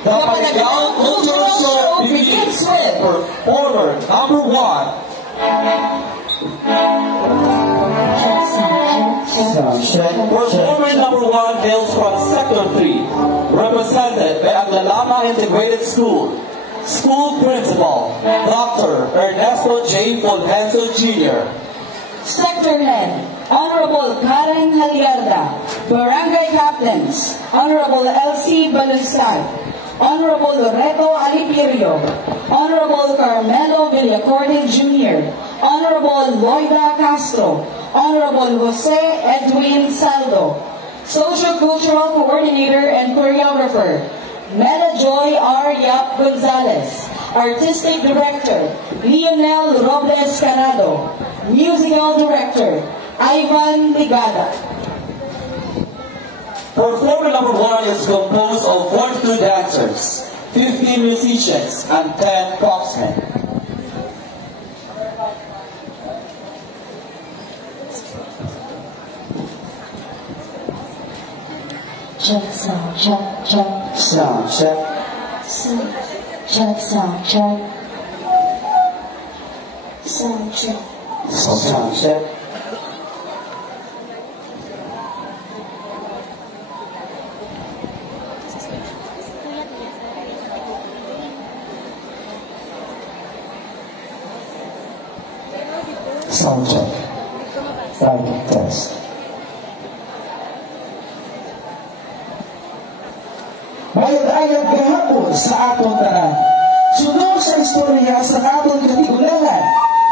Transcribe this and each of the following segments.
The Panagao Cultural Show begins with performer number 1. Performer number 1 hails from Sector 3, represented by Aglalama Integrated School. School Principal, Dr. Ernesto J. Fulgencio Jr. Sector Head, Honorable Karen Haliarda. Barangay Captains, Honorable Elsie Balunsag, Honorable Loreto Alipirio, Honorable Carmelo Villacorte Jr., Honorable Loida Castro, Honorable Jose Edwin Saldo, Social Cultural Coordinator and Choreographer, Mela Joy R. Yap Gonzalez, Artistic Director, Lionel Robles Canado, Musical Director, Ivan Ligada. Performer number 1 is composed of 42 dancers, 15 musicians, and 10 boxmen. Check sound check check. Sound check. Check sound check. Sound check. Sound check. Sound check. Right, test. Bayad-ayad gahapon sa atong tanan. Sunod sa istorya sa atong katigulangan,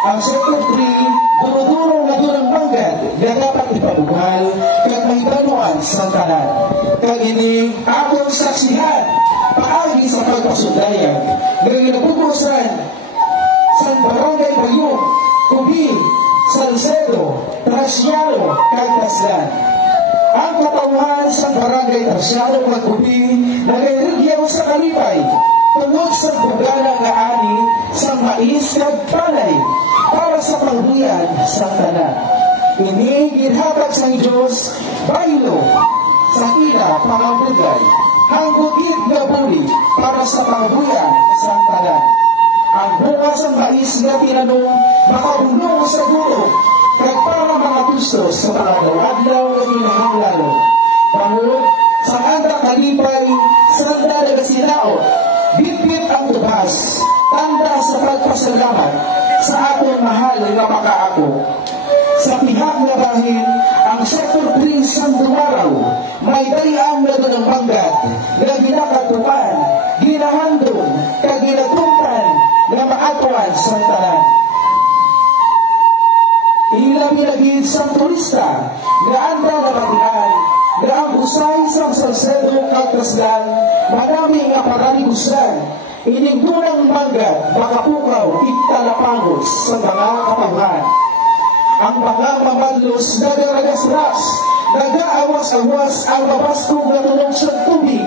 ang Sector 3, duro-duro na durang banggad na dapat ipabugal kag may banuan sa tanan. Kag ini atong saksihan, paagi sa pagpasundayag, na ginapupusan sa Barangay Bayong, Kubi, Salcedo, Trasiano, kag Taslan. Ang katauhan sa Barangay Trasiano kag Kubi nagayagyaw sa kalipay tungod sa bugana nga ani sa mais kag panay para sa pangbuyan sa tanan. Ini ginhatag sa Diyos baylo sa ila pangabugay hanggukit nga buli para sa pangbuyan sa tanan. Ang bunga sa mais nga tinanong makabulong sa gulo kag para mga tustos sa mga adlaw nga ginahanglan. Bangod sa anda kalipay sanda nagasilaot, bitbit ang tubas, tanda sa pagpasalamat sa atong mahal nga makaako. Sa pihak nga bahin, ang Sector 3 sa Dumaraw, may dayang na doon ang banggad, na ginakatuan, ginahandon, kag ginatumpan, na maatuan sa tanan. Ilang ilagid sa turista, na anda na pagdaan, na ang usay sa Salcedo kag Taslan, marami nga paraligusan, inigdunang manggad, makapukaw, italapangos sa mga kapanghan. Ang mga mamadlos na daragas-ras, nag-aawas-awas ang mabaskog na tulong sa tubig,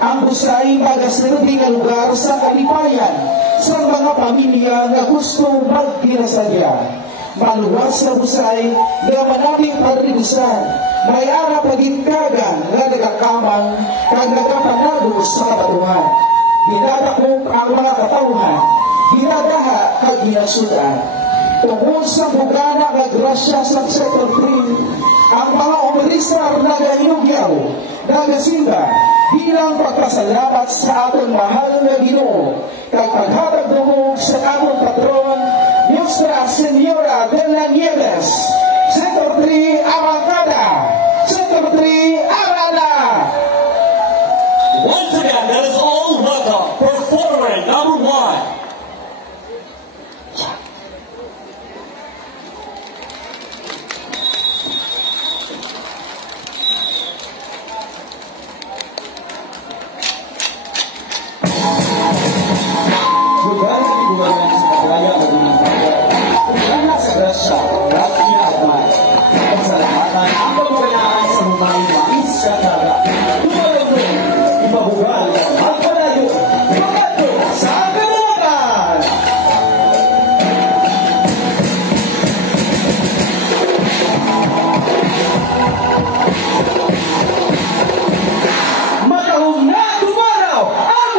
ang usay magasilbi nga lugar sa kalipayan, sa mga pamilya na gusto magpinasadya. Maluwas na busay na manaming parigusan, may ara pagintkagan na nagakamang kag nagapanagos sa kabatuhan. Ginadakop ang mga katauhan, ginadaha kag ginasudan. Tungkol sa bugana nga grasya sa Sector 3, ang mga operisar na gahinugyaw, nagasimba, bilang pagpasalamat sa atong mahal na Ginoo, kag paghatag dumog sa atong patron, Nuestra Señora de la Nieves. Sector 3, Arangada. Sector 3, Arana. Once again, that is all welcome. Performer number 1. Lugar na digumagan sa Pagraya o Dunang Pagkaya sa Grasya, Rapi at May. Pagsalamatan ang pagkayaan sa humay mais kataga. Tumalong ipabugal, magpalayo, pagkato sa kanagan! Matahong na dumaraw ang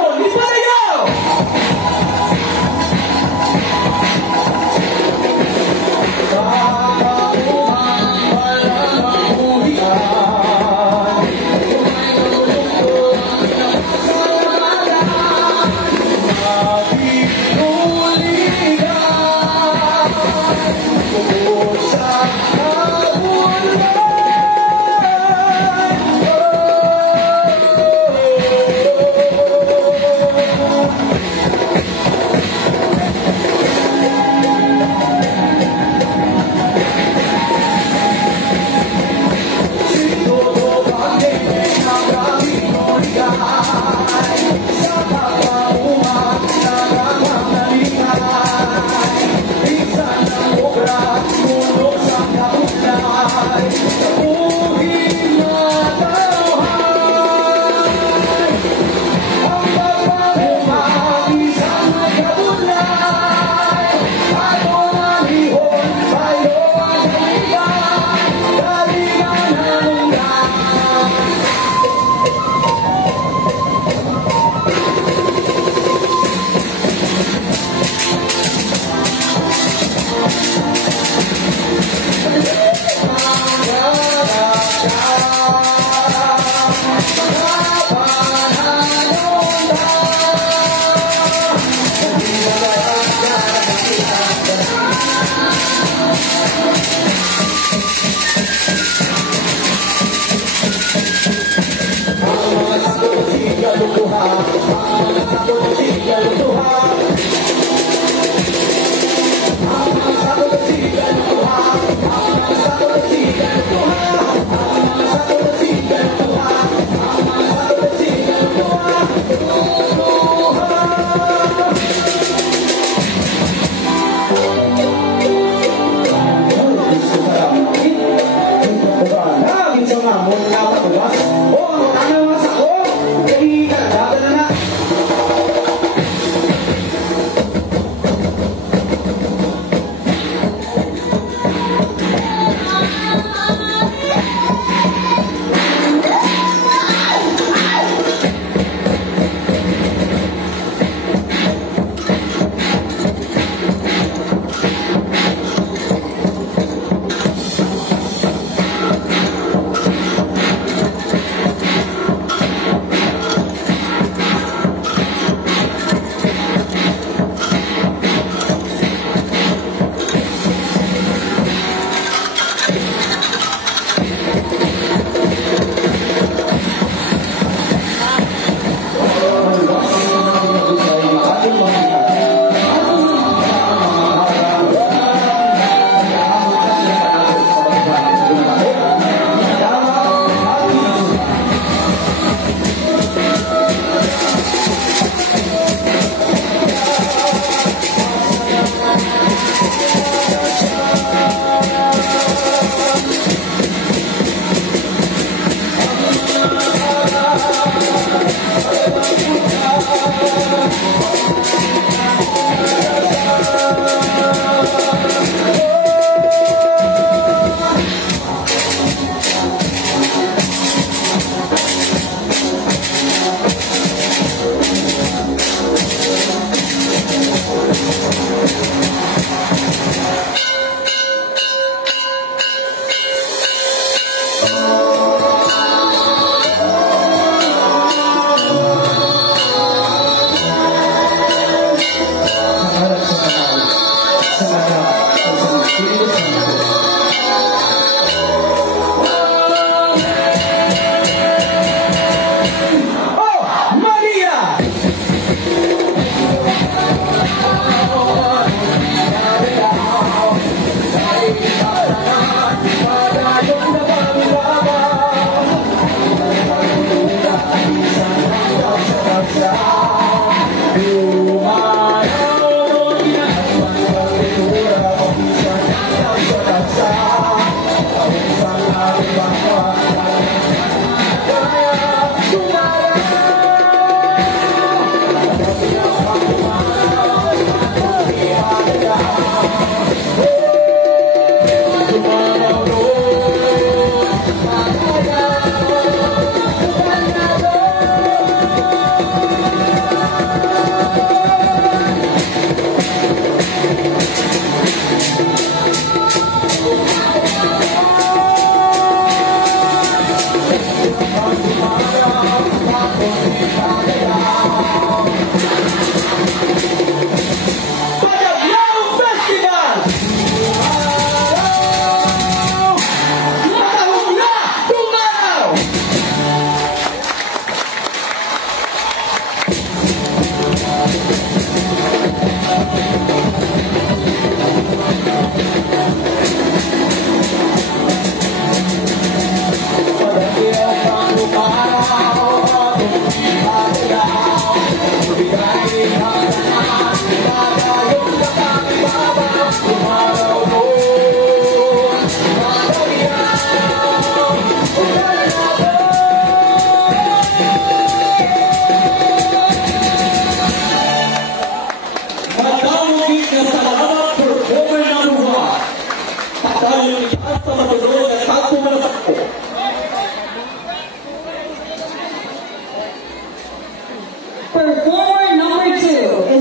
Performer number 2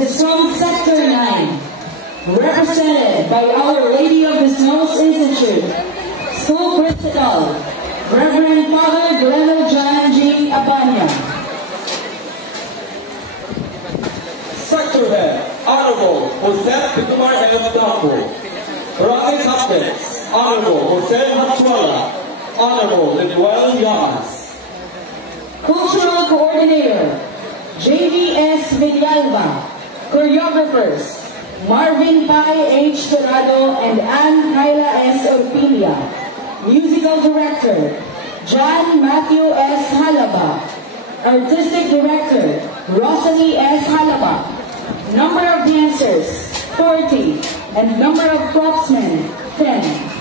is from Sector 9, represented by Our Lady of the Snows Institute, School Principal, Reverend Father Gleno John G. Abanya. Sector Head, Honorable Jose Pitumar M. Dambo. Rocket Captains, Honorable Jose Machuala, Honorable Lemuel Yamas. Cultural Coordinator, J.V. Villalba. Choreographers, Marvin Pai H. Dorado and Ann Kyla S. Orpilia. Musical Director, John Matthew S. Halaba. Artistic Director, Rosalie S. Halaba. Number of dancers, 40. And number of propsmen, 10.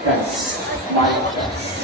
Best, my best.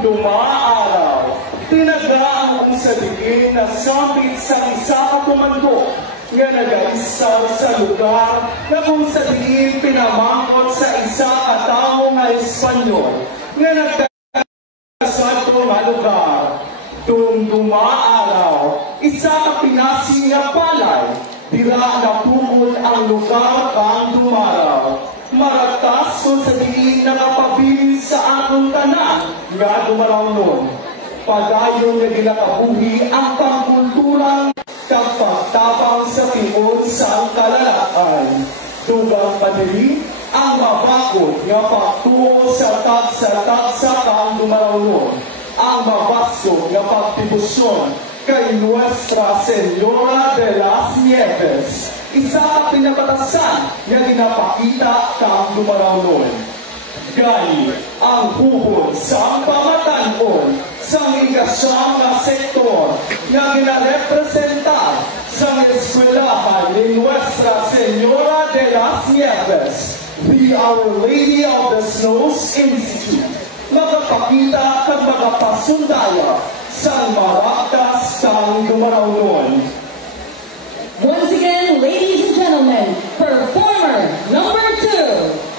Dumaraw, tinagaan kong sabihin na sabit sa isa ka komando nga nag-aisal sa lugar na kung sabihin pinamangkot sa isa katao nga Espanyol nga nagkasato nga lugar. Dumaraw, isa ka pinasi nga palay, dira na pumul ang lugar kang dumaraw. Maratas kung sabihin nakapabilis sa akong tanan nga dumaraw nun. Padayon nga ginakabuhi ang pangkulturang kapagtabang sa pion sa kalalakay. Dugang padiri ang mabakot nga pagtuo sa tagsa kang dumaraw nun. Ang mabasok nga pagtibusyon kay Nuestra Señora de las Nieves. Isa ka pinabatasan nga ginapakita kang dumaraw nun. Gani ang hubod sa pamatanon sa ikasyam na sektor nga ginarepresentar sa eskwelahan ni Nuestra Señora de las Nieves, the Our Lady of the Snows Institute. Magpakita kang mga pasundaya sa maratas kang dumaraw nun. Once again, ladies and gentlemen, performer number 2.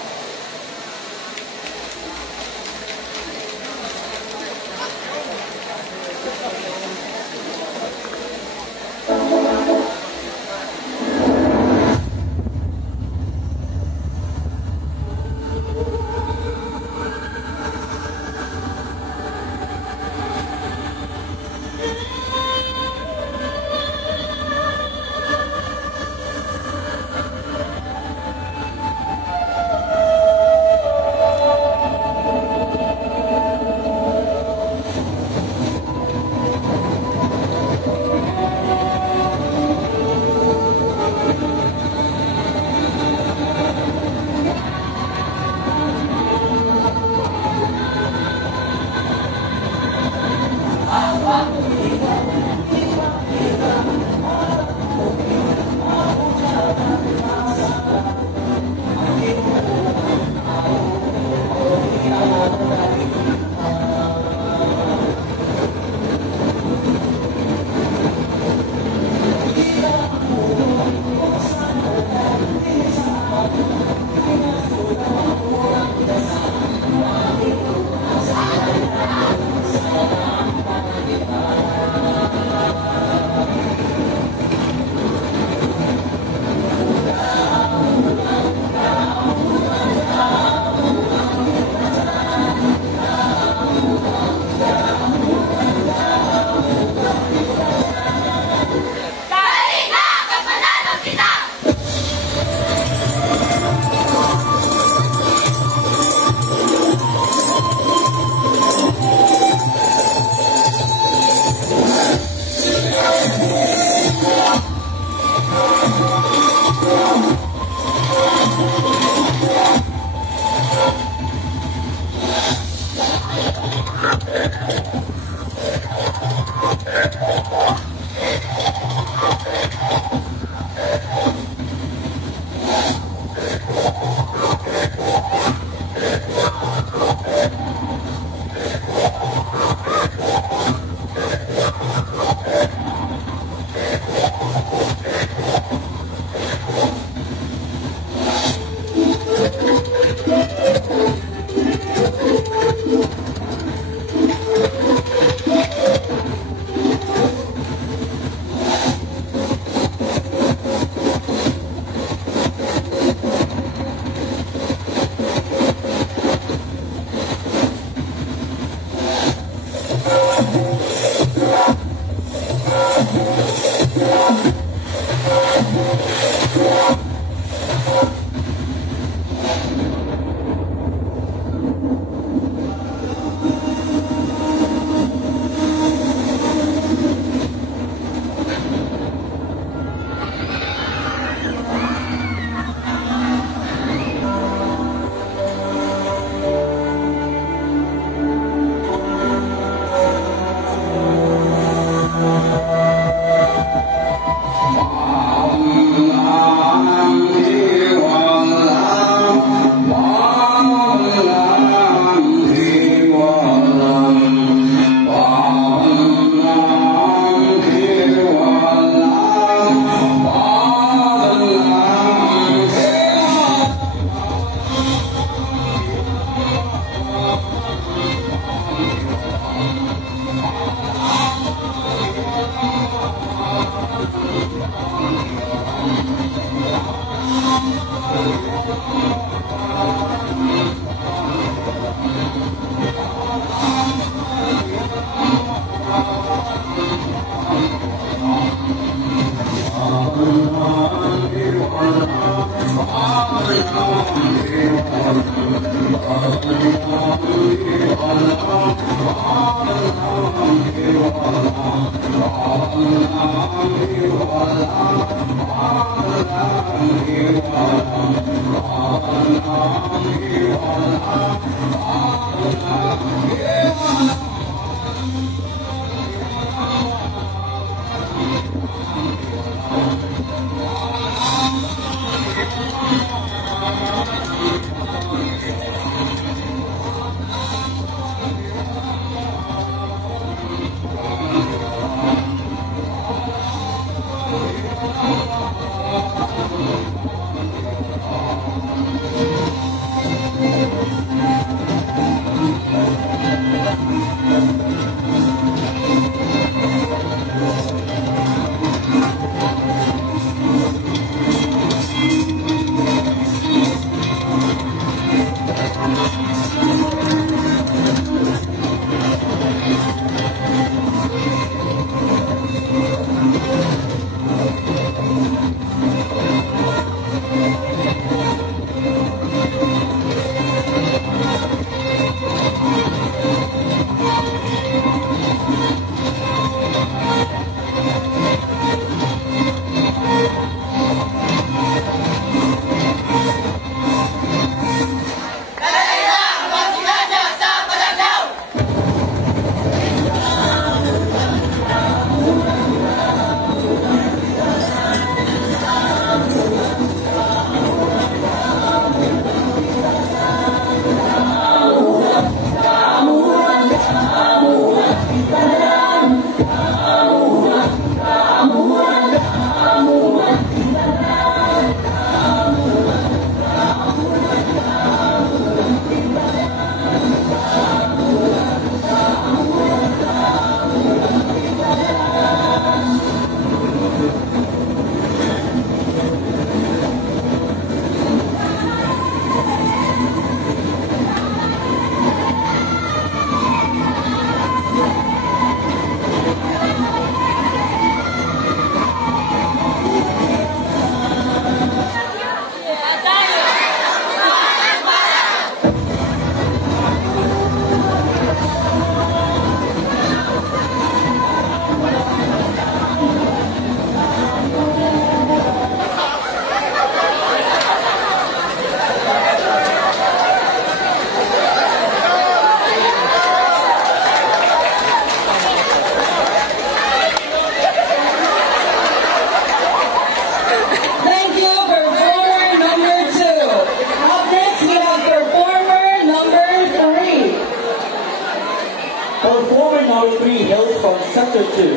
Sector 2,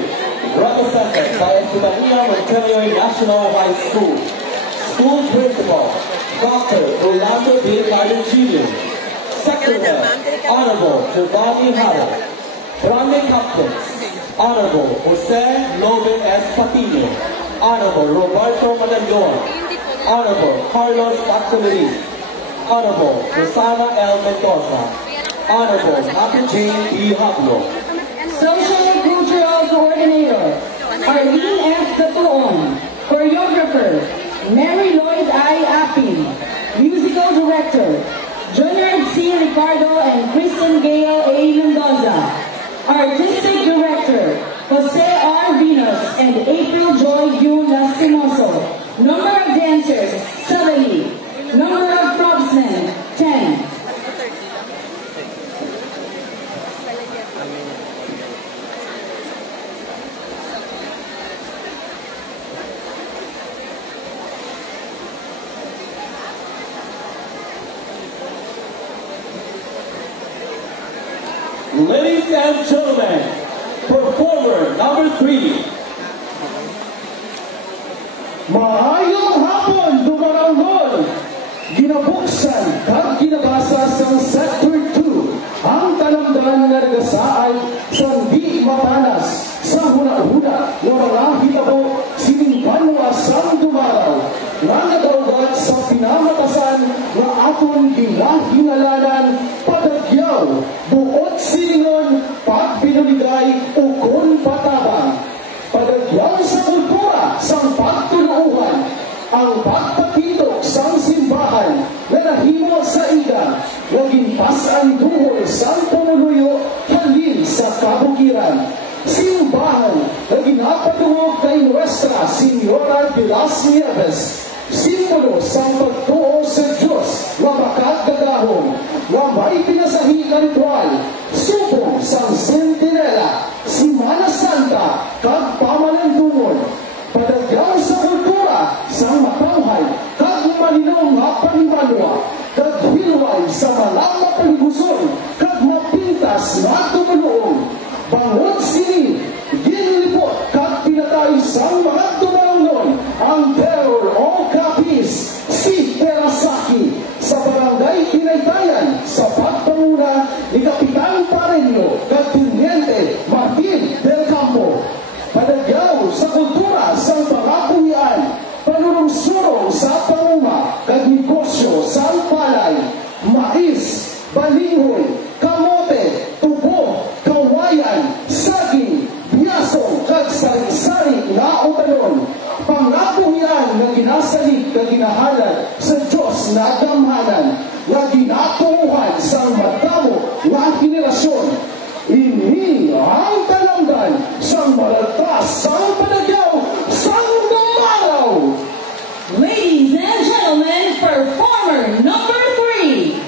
represented by Escudilla Montevideo National High School. School Principal, Dr. Orlando B. Carter Jr. Sector Head, Honorable Giovanni Hara. Branding Captains, Honorable Jose Loben S. Patino. Honorable Roberto Madayon. Honorable Carlos Bactolini. Honorable Rosana L. Mendoza. Honorable Happy Jane E. Hablo. Social and Cultural Coordinator, Arlene F. Gatuon. Choreographer, Mary Lloyd I. Appin. Musical Director, Junior C. Ricardo and Kristen Gale A. Mendoza. Artistic Director, Jose R. Venus and April Joy U. Lastimoso. Number of dancers, 70. Number of propsmen, 10. Ladies and gentlemen, performer number 3. Maayong hapon, dumaranggol! Ginabuksan at ginabasa sa Sector 2 ang talamdan nga nagasaay sa di mapanas sa huna-huna na mga hitabo sinimpanwa sang dumaraw nga nagaugat sa pinamatasan na aton ginahingalanan padagyaw buot silingon pagbinuligay ukon patabang padagyaw sa kultura sang pagtuluhan ang pagpakitok sang simbahan na nahimo sa ida naging pasan duhol sang pamuluyo halin sa kabukiran simbahan na ginapadungog kay Nuestra Señora de las Nieves, simbolo sa pagtuo sa Diyos na makagagahon, na may pinasahikan ritual, subong sang sentinela, Semana Santa, kag pamalandungon, padagyaw sa kultura, sang matawhay, kag malinaw nga panimalwa, kag hilway sa malang mapaliguson, kag mapintas na tumuluong, bangon sini, ginlipot, kag pinatay sang mga tumalungon, ang terror o kapis, si Terasaki, sa barangay Tinaytayan, sa pagpanguna ni Kapitan Pareño, kag Teniente Martin del Campo, padagyaw sa kultura sang pangapuyan, panurong-surong sa panguma, kag negosyo sa palay, mais, balinghoy, kamote, tubo, kawayan, saging, biyasong, kag sari-sari na utanon, pangapuyan na ginasalig na ginahalad sa Diyos na damhanan, na ginatunguhan sa matamo na henerasyon. Ini ang talamdan sa malatas sang padagyaw sang damaraw. Ladies and gentlemen, performer number 3.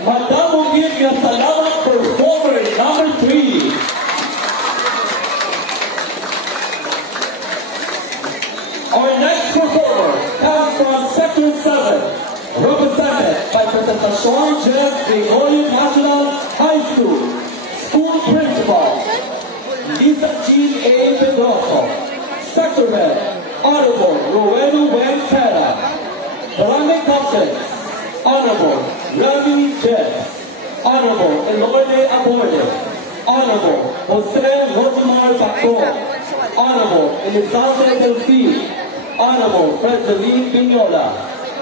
Madamugin nga salamat performer number 3. Our next performer comes from Sector 7, represented by Presentacion Jeff Gregorio National High School, School Principal, Lisa Jean A. Pedroso, Sector Head, Honorable Rowena Wentera, Barangay Captain, Honorable Rami Jess, Honorable Elorde Aborde, Honorable Jose Rosemar Paco, Honorable Elizalde Delphi, Honorable Frederic Vignola.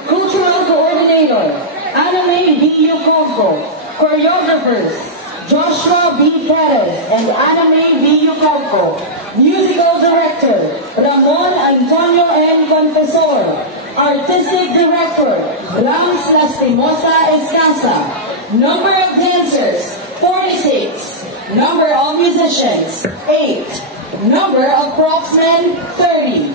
Cultural Coordinator, Anime B. Yucomco. Choreographers, Joshua B. Perez and Anime B. Yucomco. Musical Director, Ramon Antonio N. Confesor. Artistic Director, Rams Lastimosa Escasa. Number of dancers, 46. Number of musicians, 8. Number of propsmen, 30.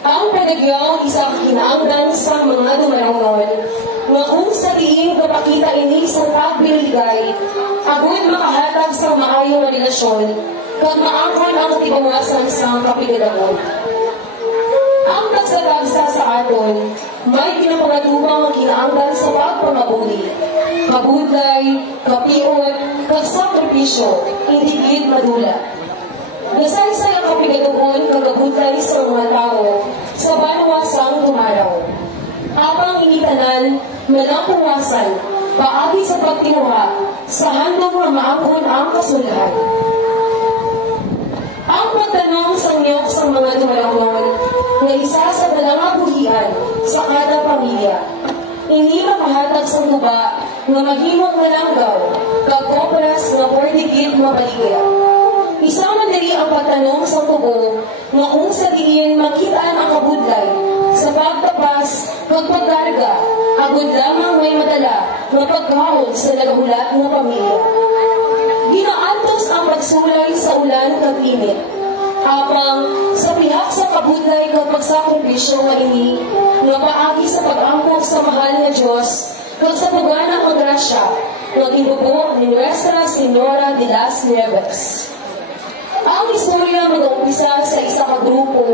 Ang panagyaw isang hinaangdan sa mga dumalangnon, nga kung sabihin kapakita ini sa tagbiligay, agud makahatag sa maayong nga relasyon, kag maangkon ang katibawasan sa kapigadagon. Ang tagsagagsa sa aton, may pinapangatubang ang hinaangdan sa pagpangabuhi, kabudlay, kapion, kag sakripisyo, hindi gid madula. Nasaysay ang kapigadagon kagabudlay sa mga tao sa banwasang dumaraw. Apang initanan, manampuwasan, paagi sa pagtinuha, sa handong na maangkon ang kasulahan. Ang pagtanong sa ngayok sa mga dumalangnon na isa sa dalangabuhian sa kada pamilya, hindi makahatag sa tuba nga maghimong malanggaw, kagopras nga pordigit mabaligya. Isang mandali ang pagtanong sa tubo nga kung sa diin makitaan ang kabudlay sa pagtapas ng pagkarga, agud lamang may madala na pagkaon sa nagahulat ng pamilya. Ginaantos ang pagsulay sa ulan kag init. Apang sa pihak sa kabudlay kag pagsakripisyo nga ini nga paagi sa pag-angkop sa mahal nga Dios kag sa pagana ng grasya nga ginubo ni Nuestra Señora de las Nieves. Ang istorya mag-umpisa sa isa ka grupo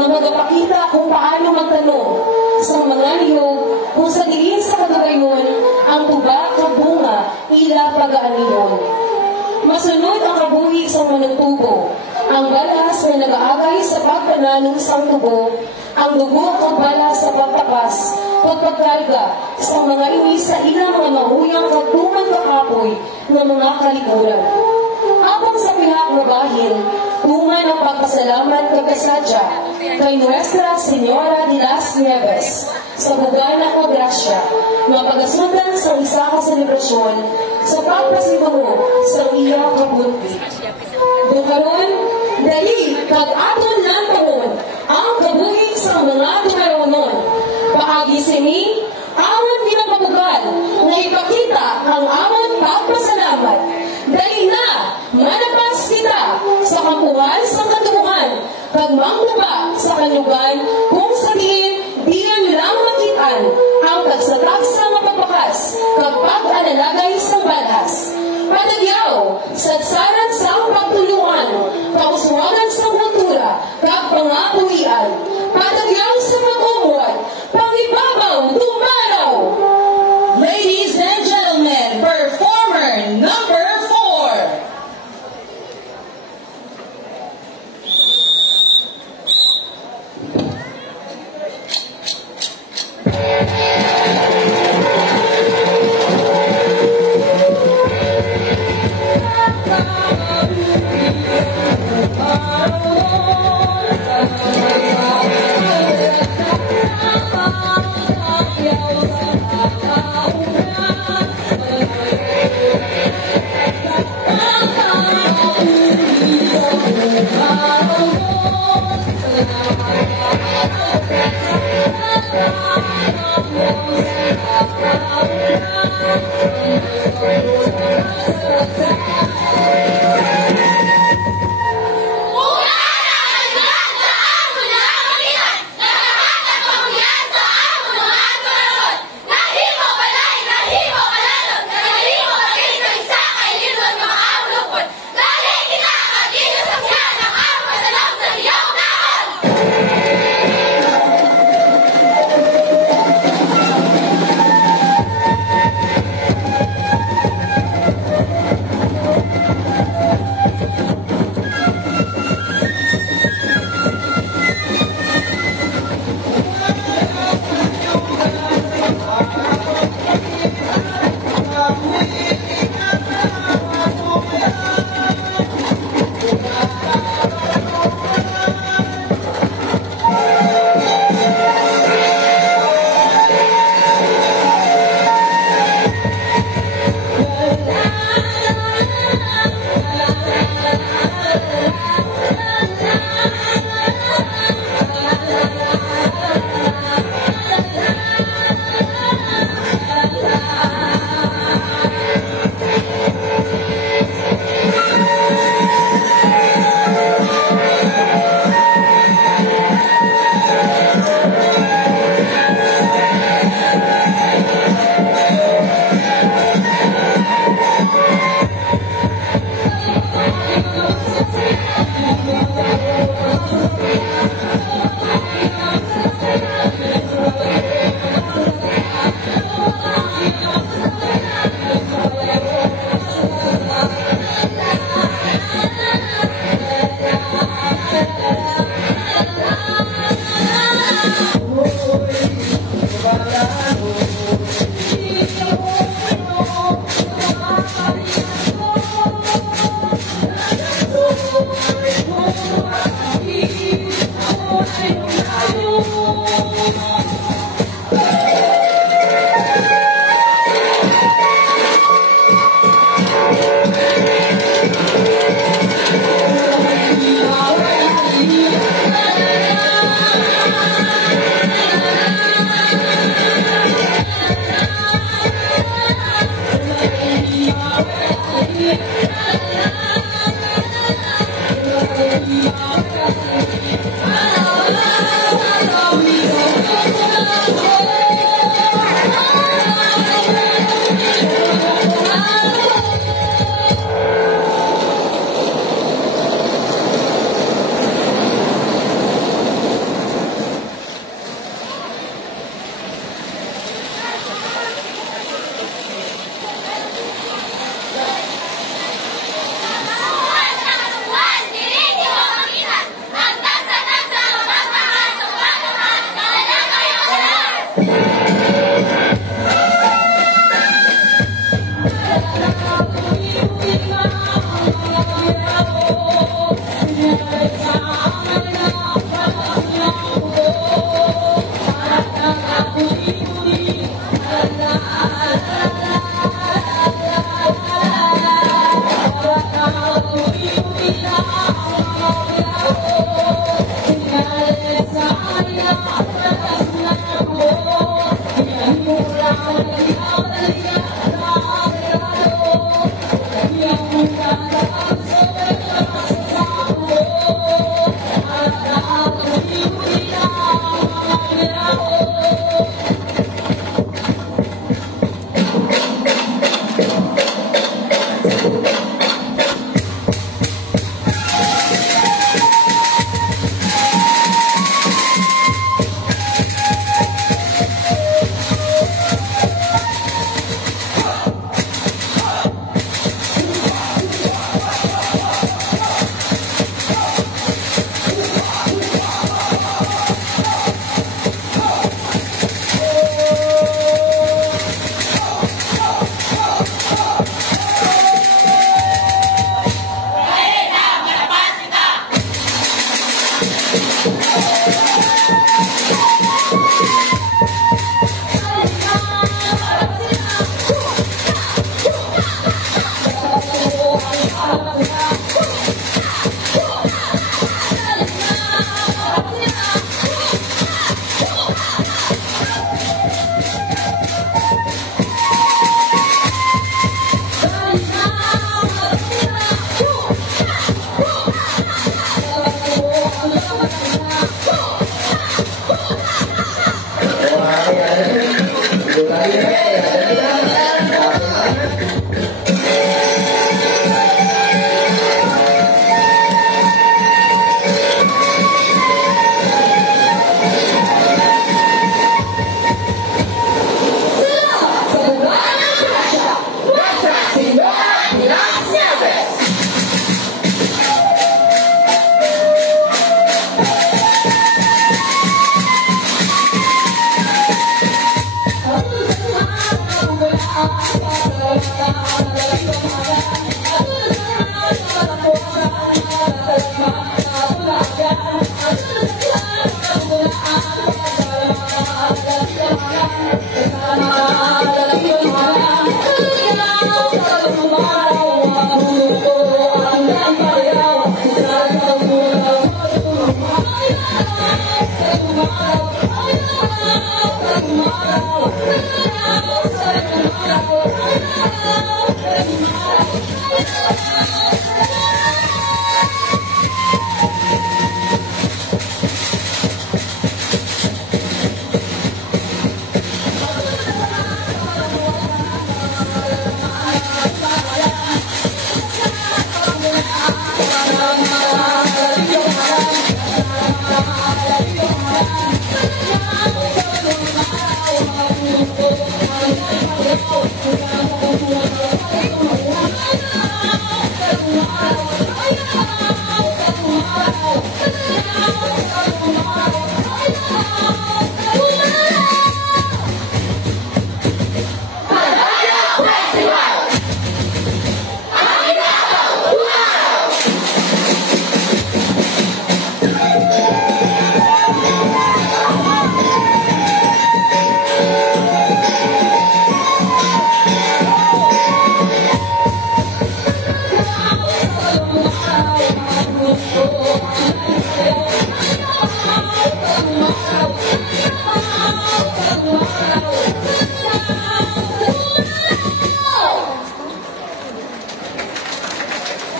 na magpakita kung paano magtanong sa mga niyog kung sa diin sa kagayon ang tuba o bunga ila pag-aanihon. Masunod ang kabuhi sa managtubo, ang balas na nga nag-aagay sa pagpananong sang dugo, ang dugo kagbala sa pagtakas, pagpagkarga sa mga ini sa ilang mga mahuyang kagtuman kakapoy ng mga kalikuran. Apang sa pihak na bahin, tuman ang pagpasalamat kagasadya kay Nuestra Señora de las Nieves sa Bugana o Gracia na pagasundan sa isa ka selebrasyon sa pagpasibango sa iya kabunti. Dukaron, dali kag aton lantawan ang kabuhi sa mga dukaronon. Paagi sini, awan pinapabugal na ipakita ang amon pagpasalamat. Dali na, manapas kita sa kampuhan sa katubuhan, kag mangguba sa kanyugan kung sa diin, diyan lang makitaan ang tagsatagsa nga pagpakas, kag pag-alalagay sa balas. Patagyaw, sadsaran sa pagtulungan, kauswagan sa kultura, kag pangapuian. Patagyaw sa pag-umuan, pangibabaw, tumaraw. Ladies and gentlemen, performer number 4.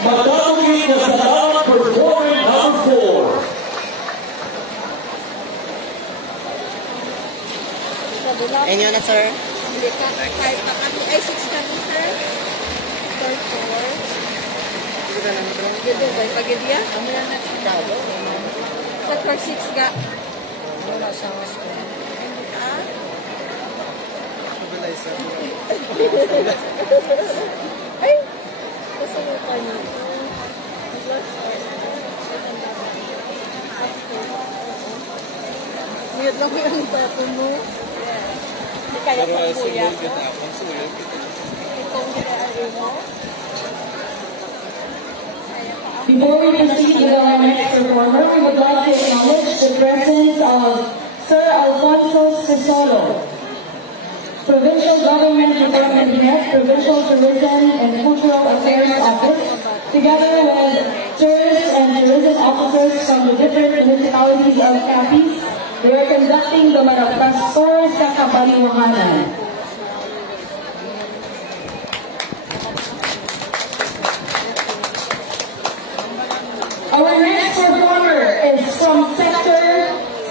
Madami na salamat performing round 4. Inyo na, sir. Hindi ka, kahit makati, ay 6 kami, sir. 4. Gitu, by pagidya. Sa 4-6 ka. Wala sa Ay, kasalupan niyo. Mute lang yung tapo mo. Hindi kaya sa kuya ko. Itong kaya mo. Before we proceed with our next performer, we would like to acknowledge the presence of Sir Alfonso Sisolo, Provincial Government Department Head, Provincial Tourism and Cultural Affairs Office, together with tourist and tourism officers from the different municipalities of Capiz. We are conducting the Madagascar sa Kapaliwanganan. Our next performer is from Sector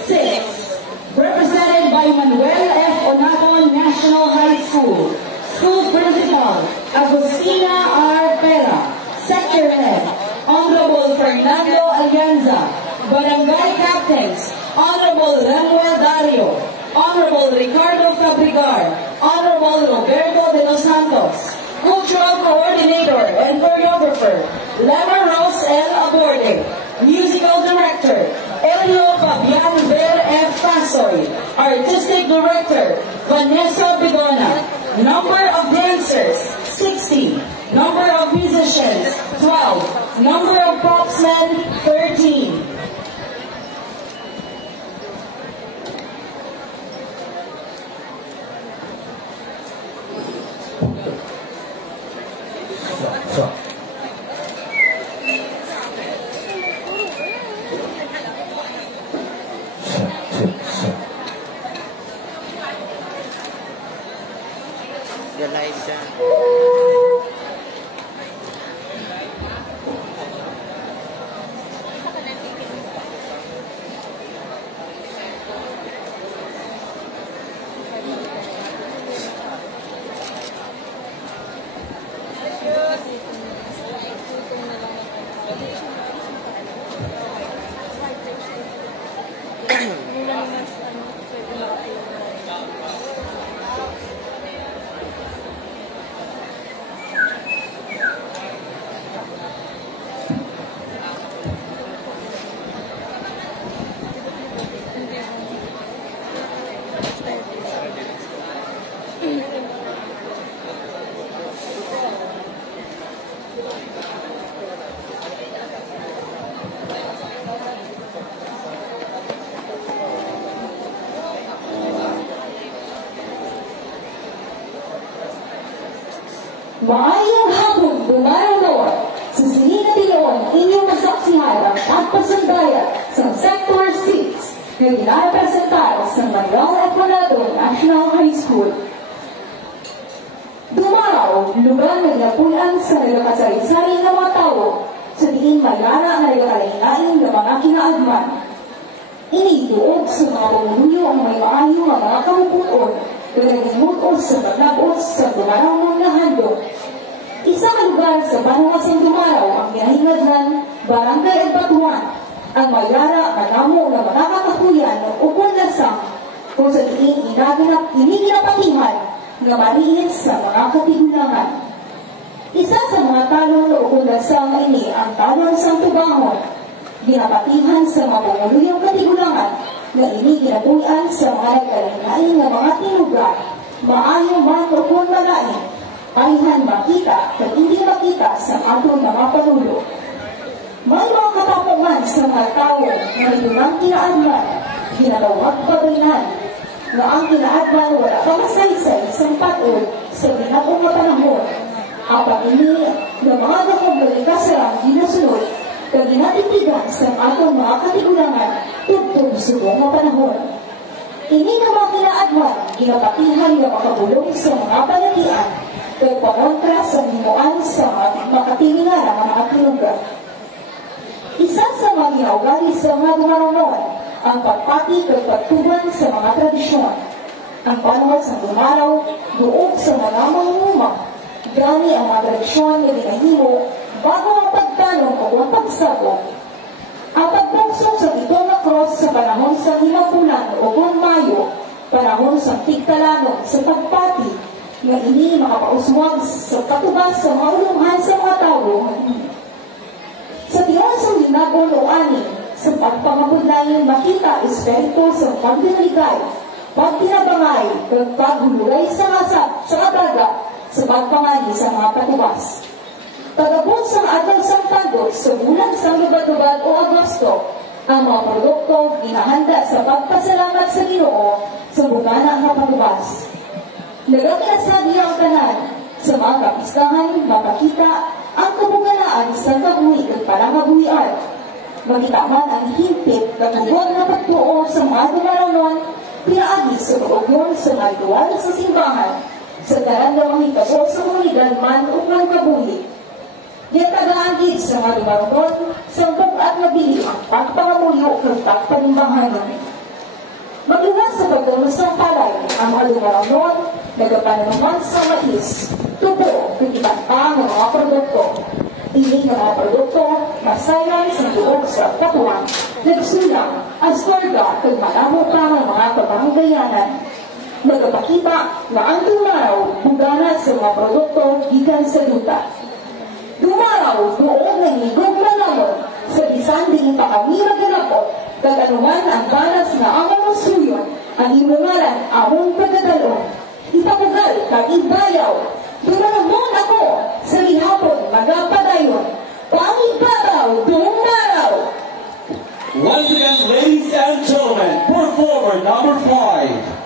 6, represented by Manuel F. Onaton National High School. School Principal, Agustina R. Pera. Sector Head, Honorable Fernando Alianza. Barangay Captains, Honorable Ramuel Dario. Honorable Ricardo Fabrigar. Honorable Roberto de los Santos. Cultural Coordinator and Choreographer, Lemmer Rose L. Aborde. Musical Director, Elio Fabian Ver F. Pasoy. Artistic Director, Vanessa Bigona. Number of dancers, 60. Number of musicians, 12. Number of popsmen, 13. The lights dyan. Maayong hapon, Dumaraw Lord. Susunod na tinuon, inyong masaksihan ang pagpasandaya sa Sector 6 na ginarepresentar sa Manuel Econado National High School. Dumaraw, lugar na ginapunan sa nagkasari-sari ng mga tao sa tingin mayara na nagkakalain ng mga kinaagman. Iniituog sa mga pamuluyo ang may maayong mga kamuputon na naging sa paglabot sa Dumaraw mong nahandok. Isa ka lugar sa Banungasang Dumaraw ang ginahingadlan, Barangay Albatuan, ang mayara na namo na mga kakakuyan ng upon lasang kung sa tingin iniginapakihan na mariin sa mga katigulangan. Isa sa mga talong na upon lasang ini ang talong Santo Bangon, ginapatihan sa mga pumuluyong katigulangan na ini ginapuyan sa mga nagkalain na mga tinugan, maayong man upon malain, ayhan makita at hindi makita sa atong mga panulo. May mga katapungan sa mga tao na itunang kinaadman, ginagawag pabrinan, na ang kinaadman wala kamasaysay sa patol sa ginagong na panahon. Apang ini na mga dakong balikasarang ginasunod na ginatitigan sa atong mga katigulangan tugtog subong na panahon. Ini na mga kinaadman, ginapatihan na makabulong sa mga palatian kay pangontra sa himuan sa makatilingan ang mga atulugan. Isa sa mga ginaugali sa mga Dumaraw ang pagpati kay pagtuban sa mga tradisyon. Ang panahon sa Dumaraw, duog sa mga mangunguma, gani ang mga tradisyon na ginahimo bago ang pagtanong o ang pagsabog. Ang pagbuksok sa itong na cross sa panahon sa Himapunan o Mayo, panahon sa Tigtalanong sa pagpati, nga ini makapauswag sa katubas sa mga ulunghan sa mga tao. Sa tiyosang ginagong ani, sa pagpangabudlayin makita espiritu sa pagdinaligay, pagtinabangay, kag paghulugay sa asap, sa kadaga, sa pagpangani sa mga patubas. Tagapon sa adlaw sang tagos sa bulan sang lubad-lubad o Agosto, ang mga produkto ginahanda sa pagpasalamat sa Ginoo sa bugana ng patubas. Nagakasagi ang tanan sa mga kapistahan mapakita ang kabuganaan sa kabuhi at palangabuhian. Magitaman ang himpit katugod na pagtuo sa mga Dumaraw pinaagi sa kaugyon sa mga duwal sa simbahan sa tanan ng mga hitabo sa komunidad man o ng kabuhi. Yatagaan din sa mga Dumaraw sampung at mabili ang pagpangamuyo at pagpanimbahanan. Magluwas sa pagtunos ng palay ang mga Dumaraw nagapanaman sa mais, tubo, kagibang pa ng mga produkto. Ini ng mga produkto, masayan sa tuog sa katuwang, nagsulang, askorga, kag malamo pa ng mga kabanggayanan. Nagapakita na ang Dumaraw bugana sa mga produkto gikan sa luta. Dumaraw doon ng ligog na lamon sa bisan din pa kami maganapot, kag anuman ang banas na amang suyon, ang imungalan among pagkatalo. Ipapugal kag ibayaw, dumaramon ako sa ihapon magapadayon, pangibabaw Dumaraw. Once again, ladies and gentlemen, performer number 5.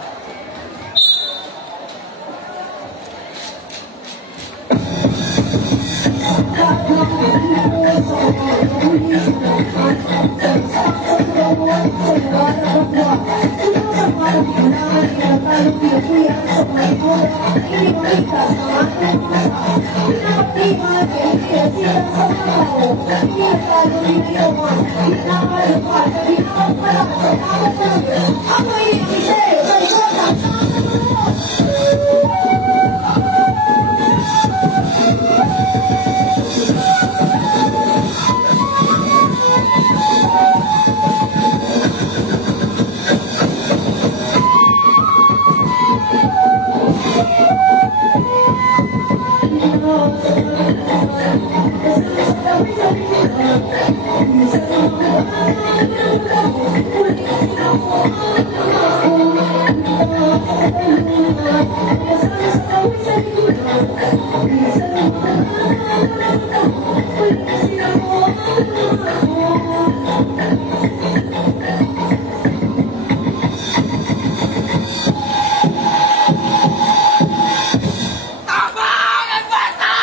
Tabang ang bata!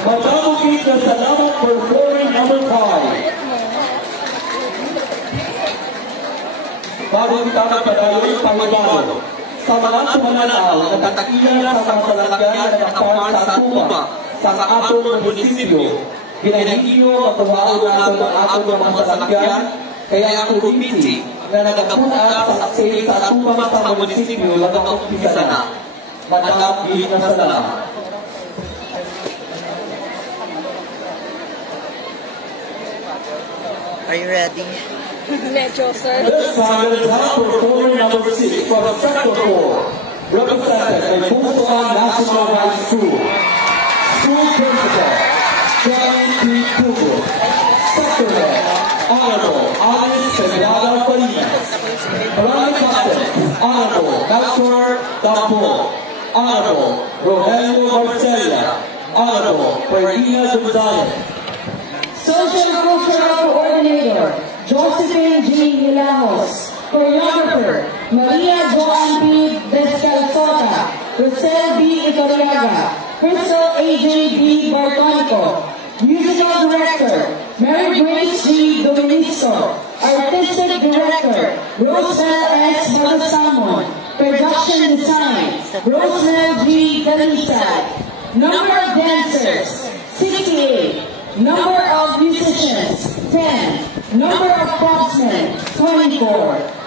Matapos na salamat performing number 5. Bago kita magpatuloy pangibalo, sa mga pumananaw na tatakila sa masalakyan at kapar sa tuba sa atong munisipyo, pinag-iyo at tumaon nato ang atong masalakyan, kaya ang komite na nagapunta sa aksili sa tuba sa munisipyo nag-umpisa na. Matapos na salamat. Are you ready? Medyo, sir. This time is now performing number 6 from Sector 4, represented by Butuan National High School. School Principal, John P. Pugo. Sector Head, Honorable Anis Senada Farinas. Barangay Captain, Honorable Dr. Dampo. Honorable Rogelio Marcella. Honorable Ferdinand Gonzalez. Social Cultural Coordinator, Josephine G. Hilamos. Choreographer, Maria Joan P. Descalzota. Rosel B. Itoriaga. Crystal A.J. B. Bartonico. Musical Director, Mary Grace G. Dominico. Artistic Director, Rosel S. Balasamon. Production Design, Rosemary G. Galisad. Number of dancers, 68. Number of musicians, 10. Number of craftsmen, 24.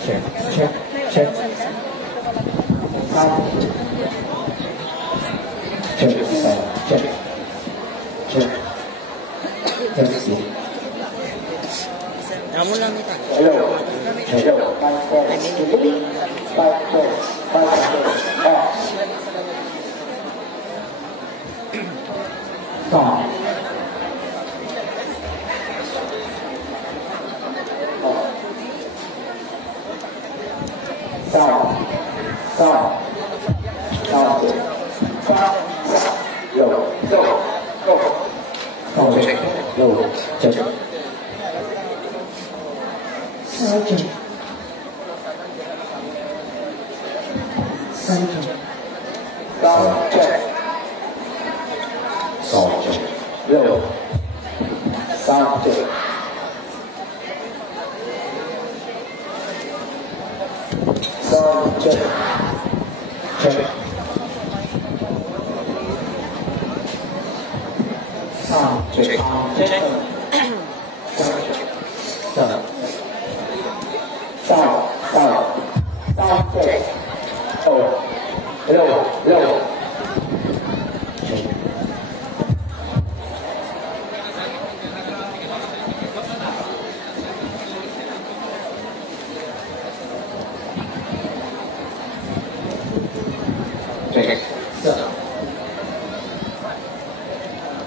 Check. Check. Kamu lang ito.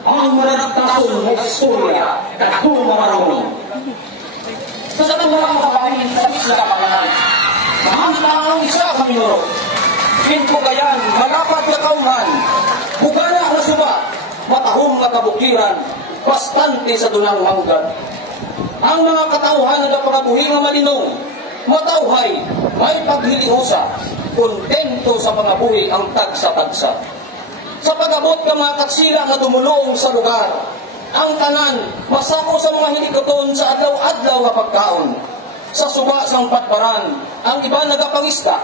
Ang mananagtason ng istorya na dumarunong. Sa mga kabahin sa isla Kapalaran, mahamang isa kami nuro. Pinpugayan, manapat na kauman, bugana na suba, matahong na kabukiran, bastante sa dunang manggad. Ang mga katauhan na napakabuhi nga malinong, matauhay, may paghiliusa, kontento sa mga buhi ang tagsa-tagsa. Sa pag-abot ka mga katsila nga dumulong sa lugar, ang tanan masako sa mga hilikoton sa adlaw-adlaw nga pagkaon. Sa suba sang patparan, ang iban nagapangista,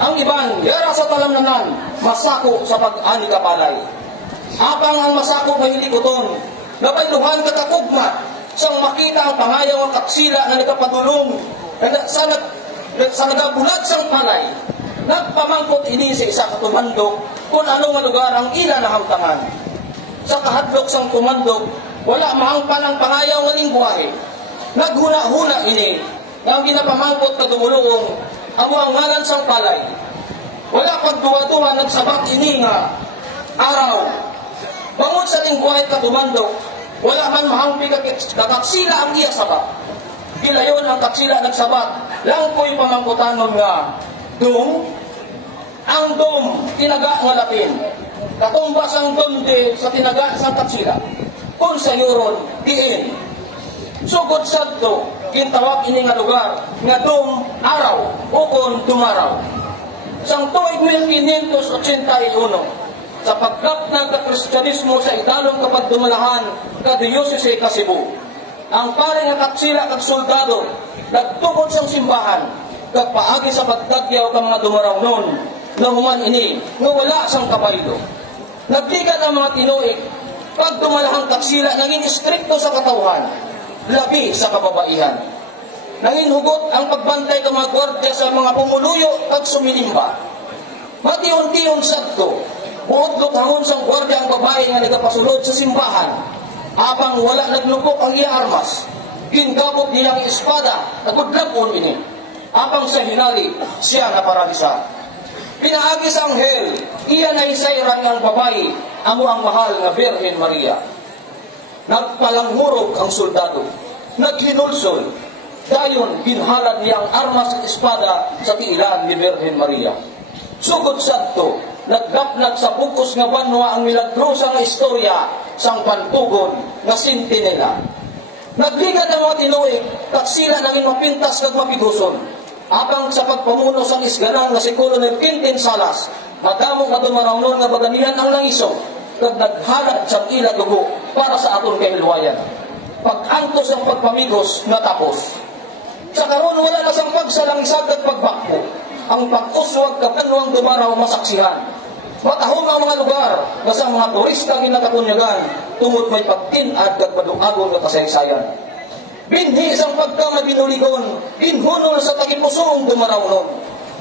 ang iban yara sa talamnanan, masako sa pag-ani kapalay. Apang ang masako nga hilikoton, napailuhan kakakugmat, sang makita ang pangayaw ang katsila na nagpapadulong sa nagabulag sang palay. Nagpamangkot ini sa isa katumandok kung ano nga lugar ang ila na hamtangan. Sa kahadlok sang tumandok, wala mahangpan ang pangayaw nga lingwahe. Naghuna-huna ini, nga ang ginapamangkot na dumulong, amo ang ngalan sang palay. Wala pagduwa-duwa nagsabak ini nga araw. Bangod sa lingwahe katumandok, wala man mahangpi kakaksila ang iya sabak. Gilayon ang kaksila nagsabat, langkoy pamangkotanon nga, dum, ang dum, tinaga nga Latin. Katumbas ang dumde sa tinaga sa katsila. Kung sa yuron, diin. Sugod sadto, kintawag ini nga lugar, nga dum, araw, o kon dumaraw. Sang tuig 1581, sa pagkapnag ka Kristyanismo sa idalong kapagdumalahan ka Diyosise ka Cebu, ang pare nga katsila kag soldado, nagtukod sang simbahan, paagi sa pagtagyaw ka mga dumaraw noon, na human ini, nga wala sang kabaylo. Nagtigan ang mga tinuig, pag dumalahang kaksila, naging istrikto sa katauhan, labi sa kababaihan. Naging hugot ang pagbantay ng mga gwardya sa mga pumuluyo at sumilimba. Matiyon-tiyon sadto, buot lukhangon sang gwardya ang babae nga nagapasulod sa simbahan, habang wala naglupok ang iya armas. Gingabot nilang espada, nagudlapon ini. Apang sa hinali, siya na paralisa. Pinaagi sa anghel, iya na isayran ang babae, amo ang mahal na Birhen Maria. Nagpalanghurog ang soldado, naghinulsol, dayon ginhalad niya ang armas at espada sa tiilan ni Birhen Maria. Sugod sadto, nagdapnag sa bukos nga banwa ang milagrosang istorya sang pantugon na Sintinela. Nagligad ang mga tinuig, katsila naging mapintas kag mapiguson. Abang sa pagpamuno sa isganan nga si Colonel Quintin Salas, madamo nga dumarawnon nga baganihan ang nangiso, kag naghalad sa ila dugo para sa aton kahilwayan. Pag-antos ang pagpamigos nga tapos. Sa karon wala na sang pagsalangisag at pagbakbo. Ang pag-uswag katanwang dumaraw masaksihan. Matahong ang mga lugar na sa mga turista ginakapunyagan tungod may pagtinad at paduagon nga kasaysayan. Binhi isang pagkamabinuligon, inhunol sa tagipusoong dumaraw nun.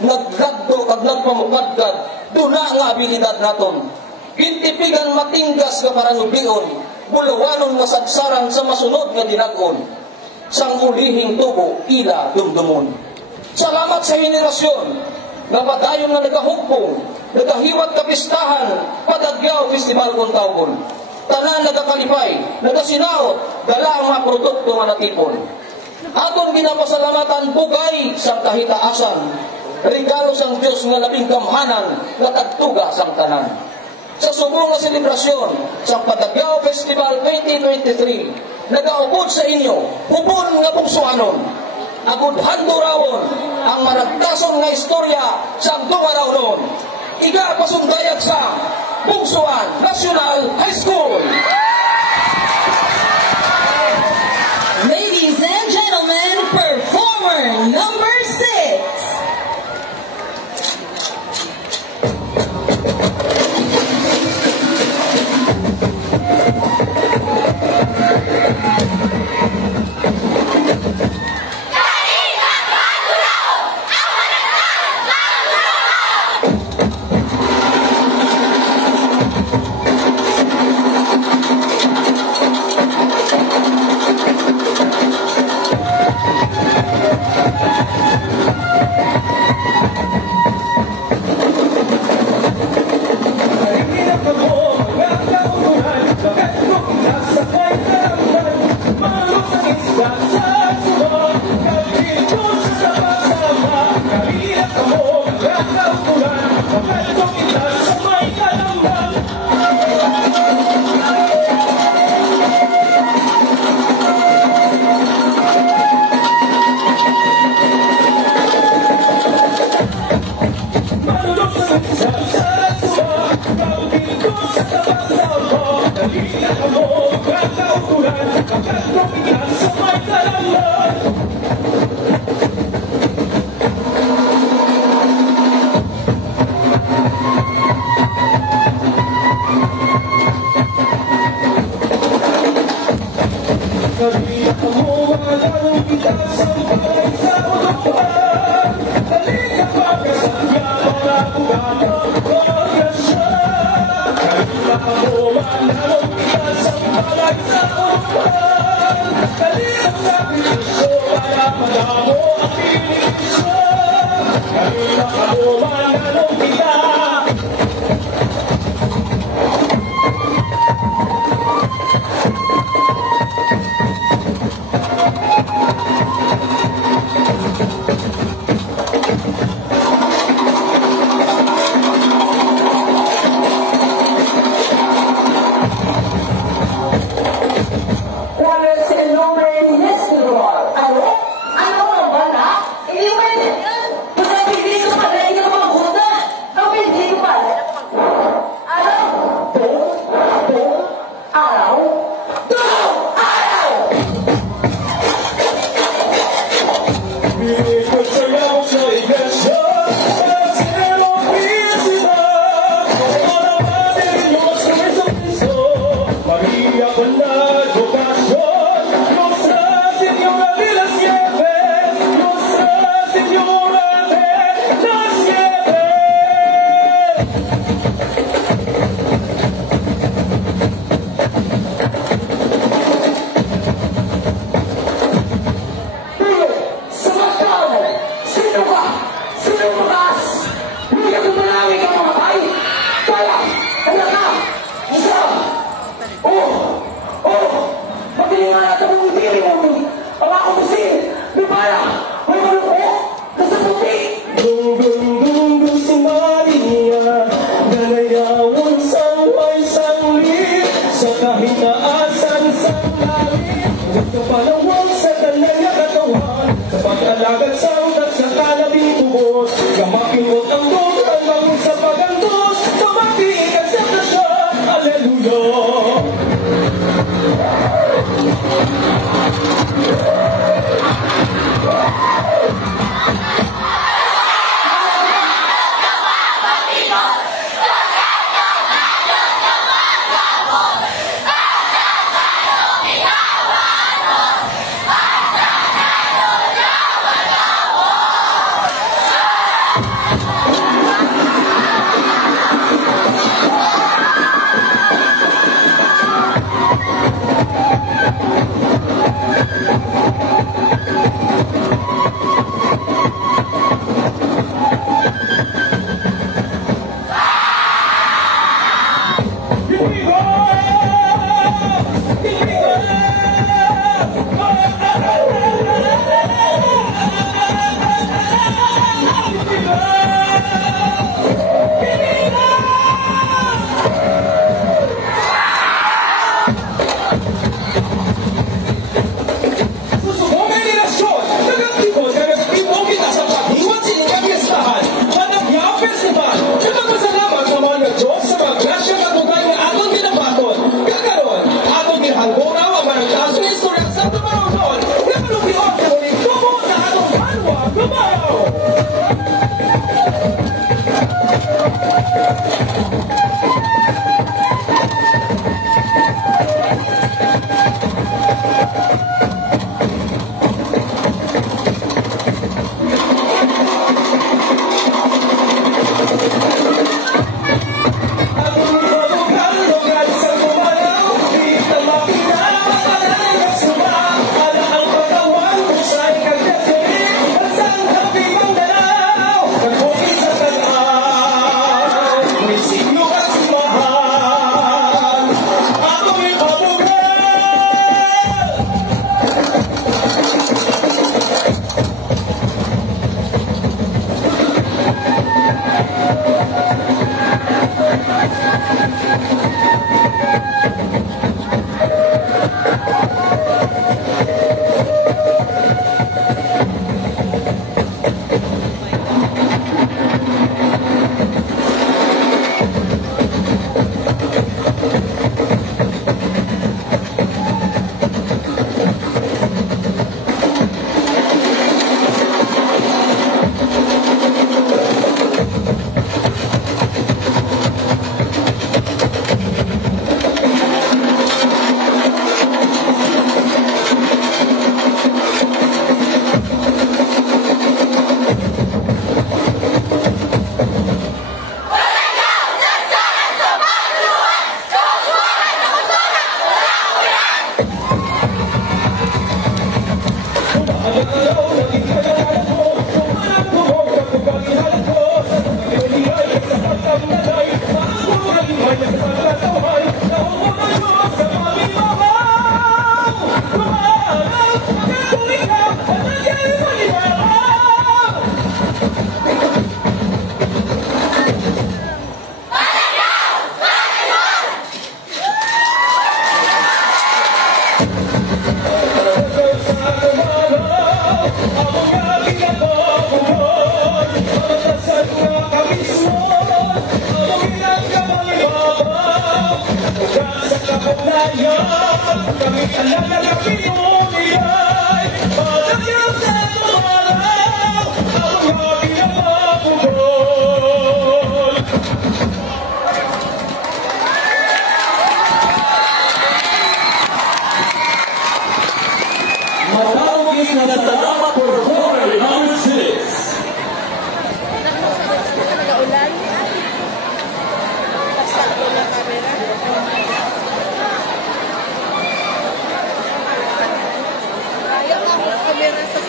Naglagdo kag nagpamukadkad, duna nga abilidad naton. Gintipigan matinggas nga paranubion, bulawanon nga sadsaran sa masunod nga dinagon. Sang ulihing tubo, ila dumdumon. Salamat sa henerasyon, napadayon nga nagahugpong, nagahiwat kapistahan, padagyaw festival kong tawgon. Tanan nagakalipay, nagasinaot, dala ang mga produkto nga natipon. Aton ginapasalamatan bugay sang kahitaasan, regalo sang Diyos nga labing gamhanan, nga tagtuga sang tanan. Sa subong nga selebrasyon, sang Padagyaw Festival 2023, nagaubod sa inyo, hubon nga pungsuanon, agudhando rawon, ang maragtason nga istorya sa dumaraw nun. Iga pasundayag sa Pungsuan National High School. Ladies and gentlemen, performer number 6. Ano ang bala? Iliwan! Pagkabili ka pa, dahil ka mga buta!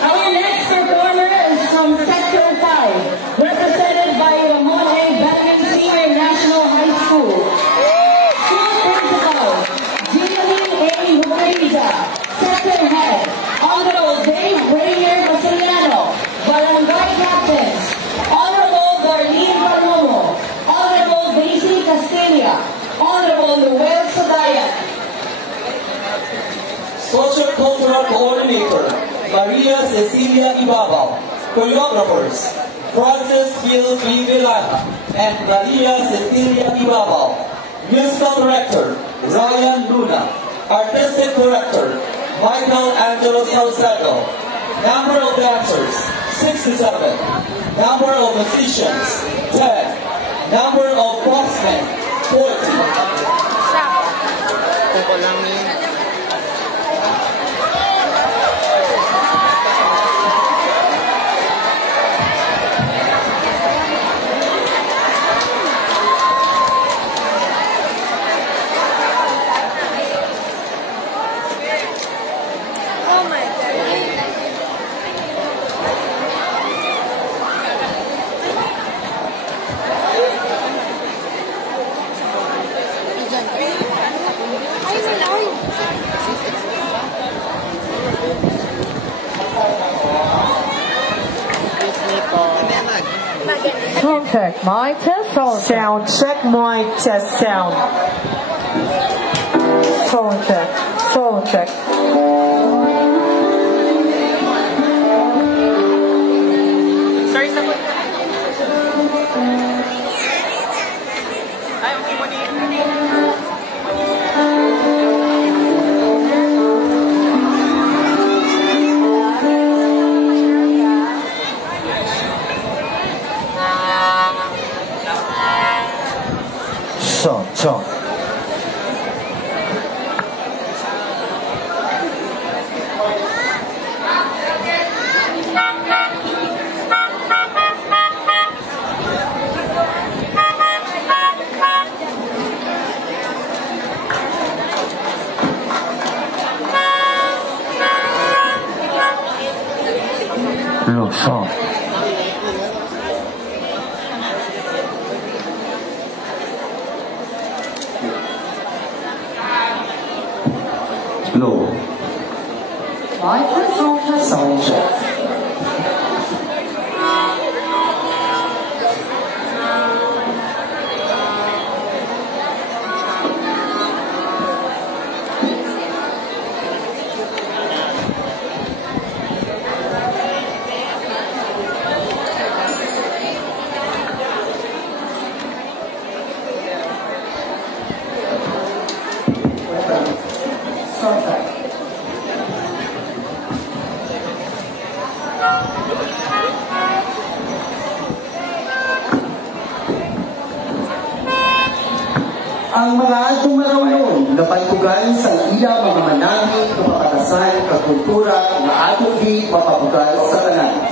Our next performer is from Sector 5, represented by Ramon A. Balagan Senior National High School. School Principal, Jeanine A. Ruiza, Sector Head, Honorable Dave Rainier Basiliano, Barangay Captains, Honorable Darlene Carmomo, Honorable Daisy Castilla, Honorable Noel Sadayan. Social Cultural Coordinator, Maria Cecilia Ibabao. Choreographers, Francis Gil B. Villana and Maria Cecilia Ibabao. Musical Director, Ryan Luna. Artistic Director, Michael Angelo Salcedo. Number of dancers, 67. Number of musicians, 10. Number of boxmen, 40. Oh my God. Sound check, mic test, sound check, mic test, sound. Sound check, sound check. Sorry, someone. Ay, okay, money. Chong. Low. Microphone has sound check. Ang mga tumarunong na pagtugan sa ilang mga manami, kapapatasan, kakultura na atong di mapabugal sa tanan.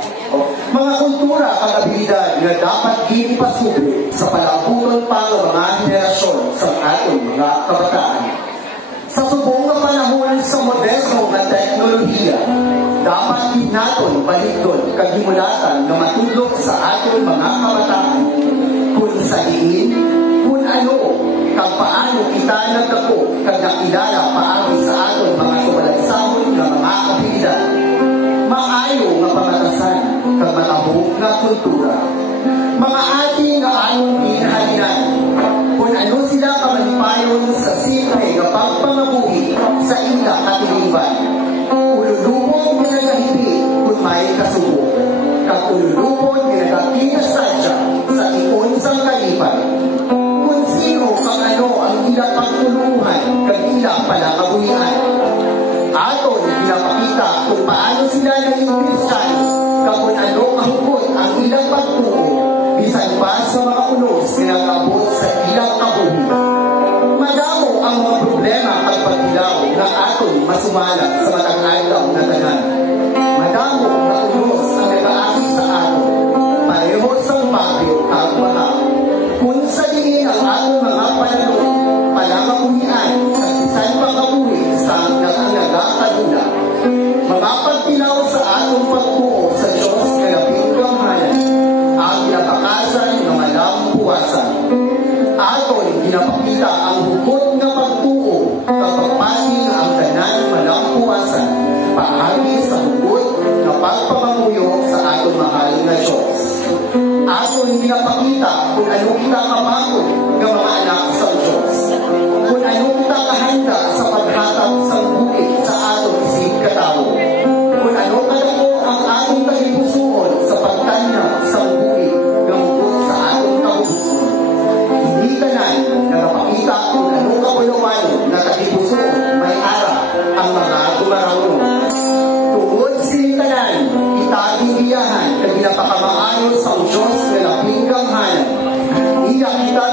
Mga kultura at abilidad na dapat ginipasubok sa palabuton pa ng mga henerasyon sa atong mga kabataan. Sa subong nga panahon sa moderno nga teknolohiya, dapat naton balikton kagimulatan na matulog sa atong mga kabataan kung sa diin, kung ano, kag paano kita nagdako kag nakilala paagi sa aton mga kumalagsahon nga mga abilidad. Maayo nga pamatasan kag matabo nga kultura. Mga ati nga anong pinahalinan kung ano sila kamalipayon sa simple nga pagpangabuhi sa ila katiliban. Ululupon nga nagahiti kung may kasubo. Kag ululupon nga nagakinasadya sa ikon sang kalipay. Ano ang ilang pagtulungan kag ilang palakabuhian. Aton pinapakita kung paano sila nag-imbiskan kag kung ano kahugot ang ilang pagtuo bisan pa sa mga unos na nagabot sa ilang kabuhi. Madamo ang mga problema at pagkilaw na aton masumalat sa matang adlaw na tanan. Madamo na unos ang nag-aagi sa aton pareho sa bagyo kag baha. Kung sa diin ang atong mga pananong, palakabuhian, at isang pagkabuhi sa nagagakadula, mga pagpilaw sa atong pagbuo sa Diyos na napinggamhanan, ang pinapakasan ng malang puwasan. Aton pinapakita ang hugot na pagtuo kapag pati na ang tanan malang puwasan, paagi sa hugot na pagpapamuyo sa atong mahal na Diyos. Aton pinapakita kung ano kita kapakot ng mga anak sa Diyos. Kung ano kita kahanda sa paghatag sa bukid sa atong isip katao. Kung ano kadako ang atong kalipusuon sa pagtanya sa bukid ng bukod sa atong kabubuan. Hindi tanan nakapakita kung ano kapulawan na kalipusuon may ara ang mga tumarunong. Tungod sinitanan, itagibiyahan na pinapakamaayon sa Diyos na napinggamhanan. Iya kita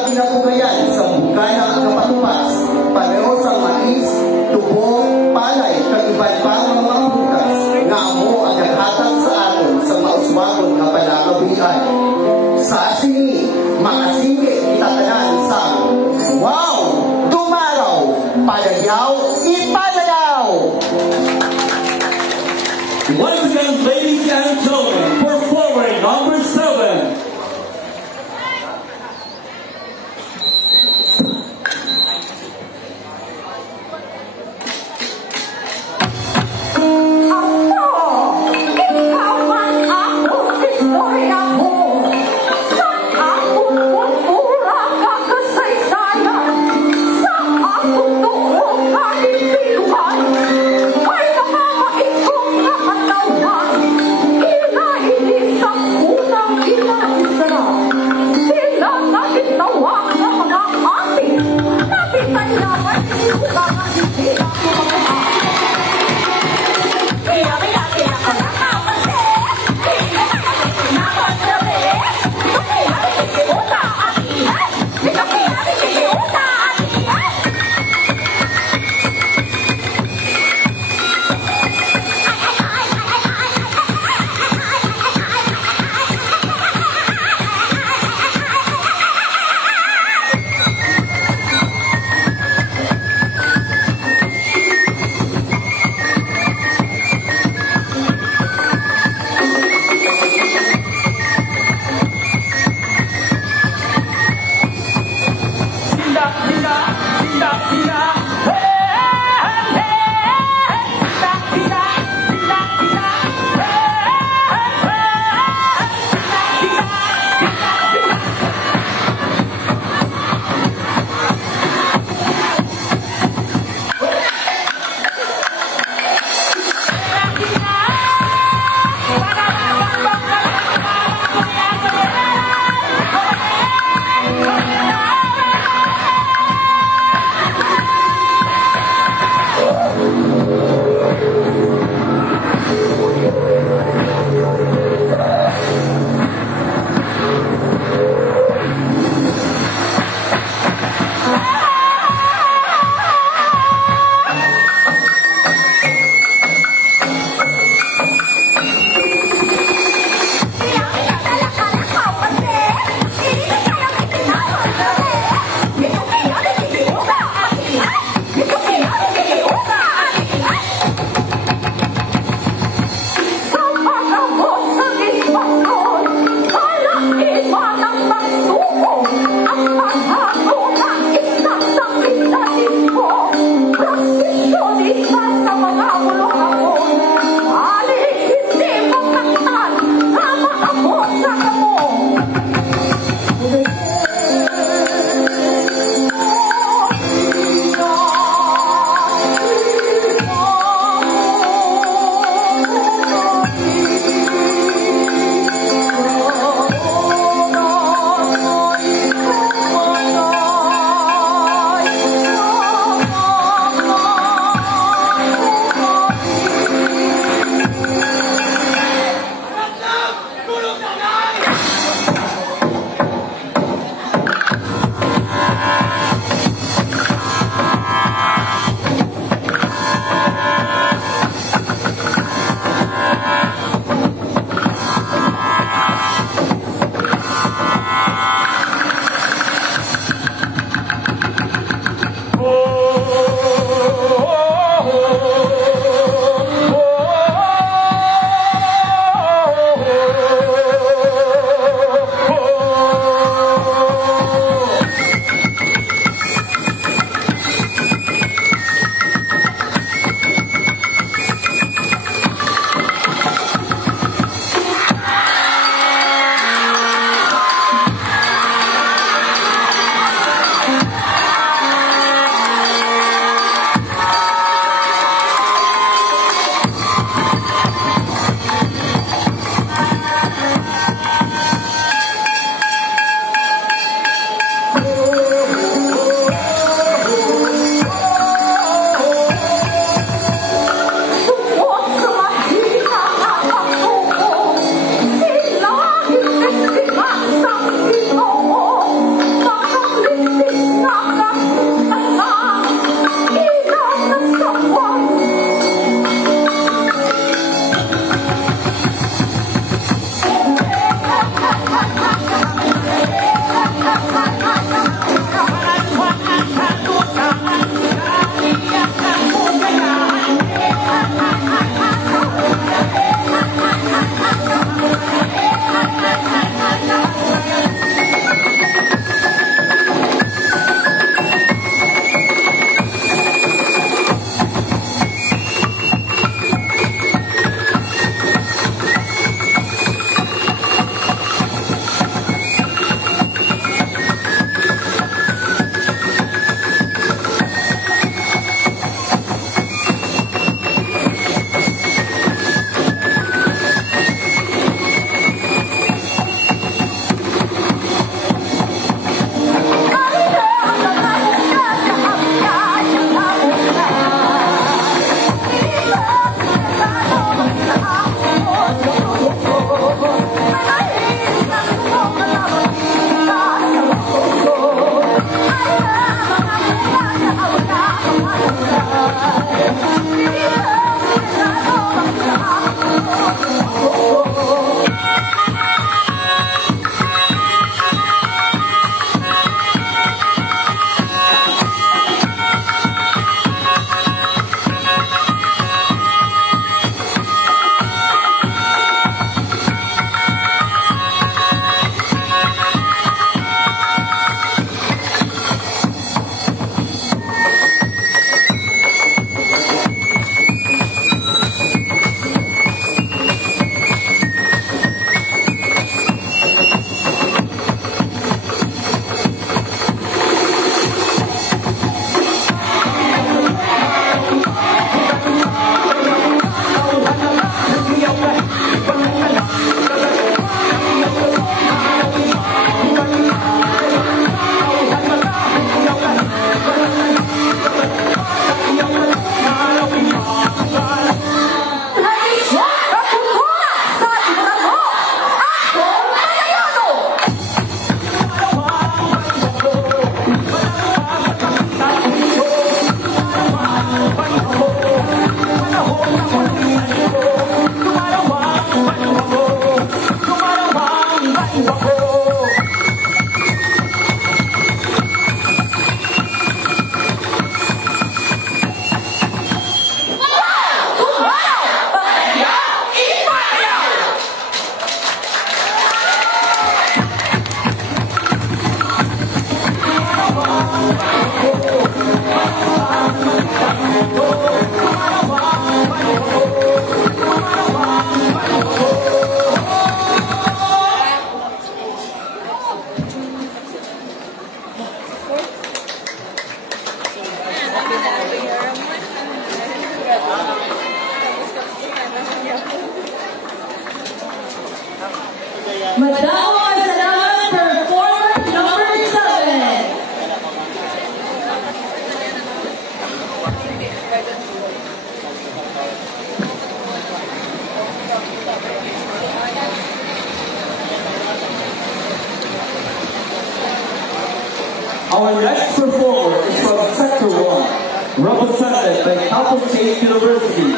Our next performer is from Sector 1, represented by Cal State University,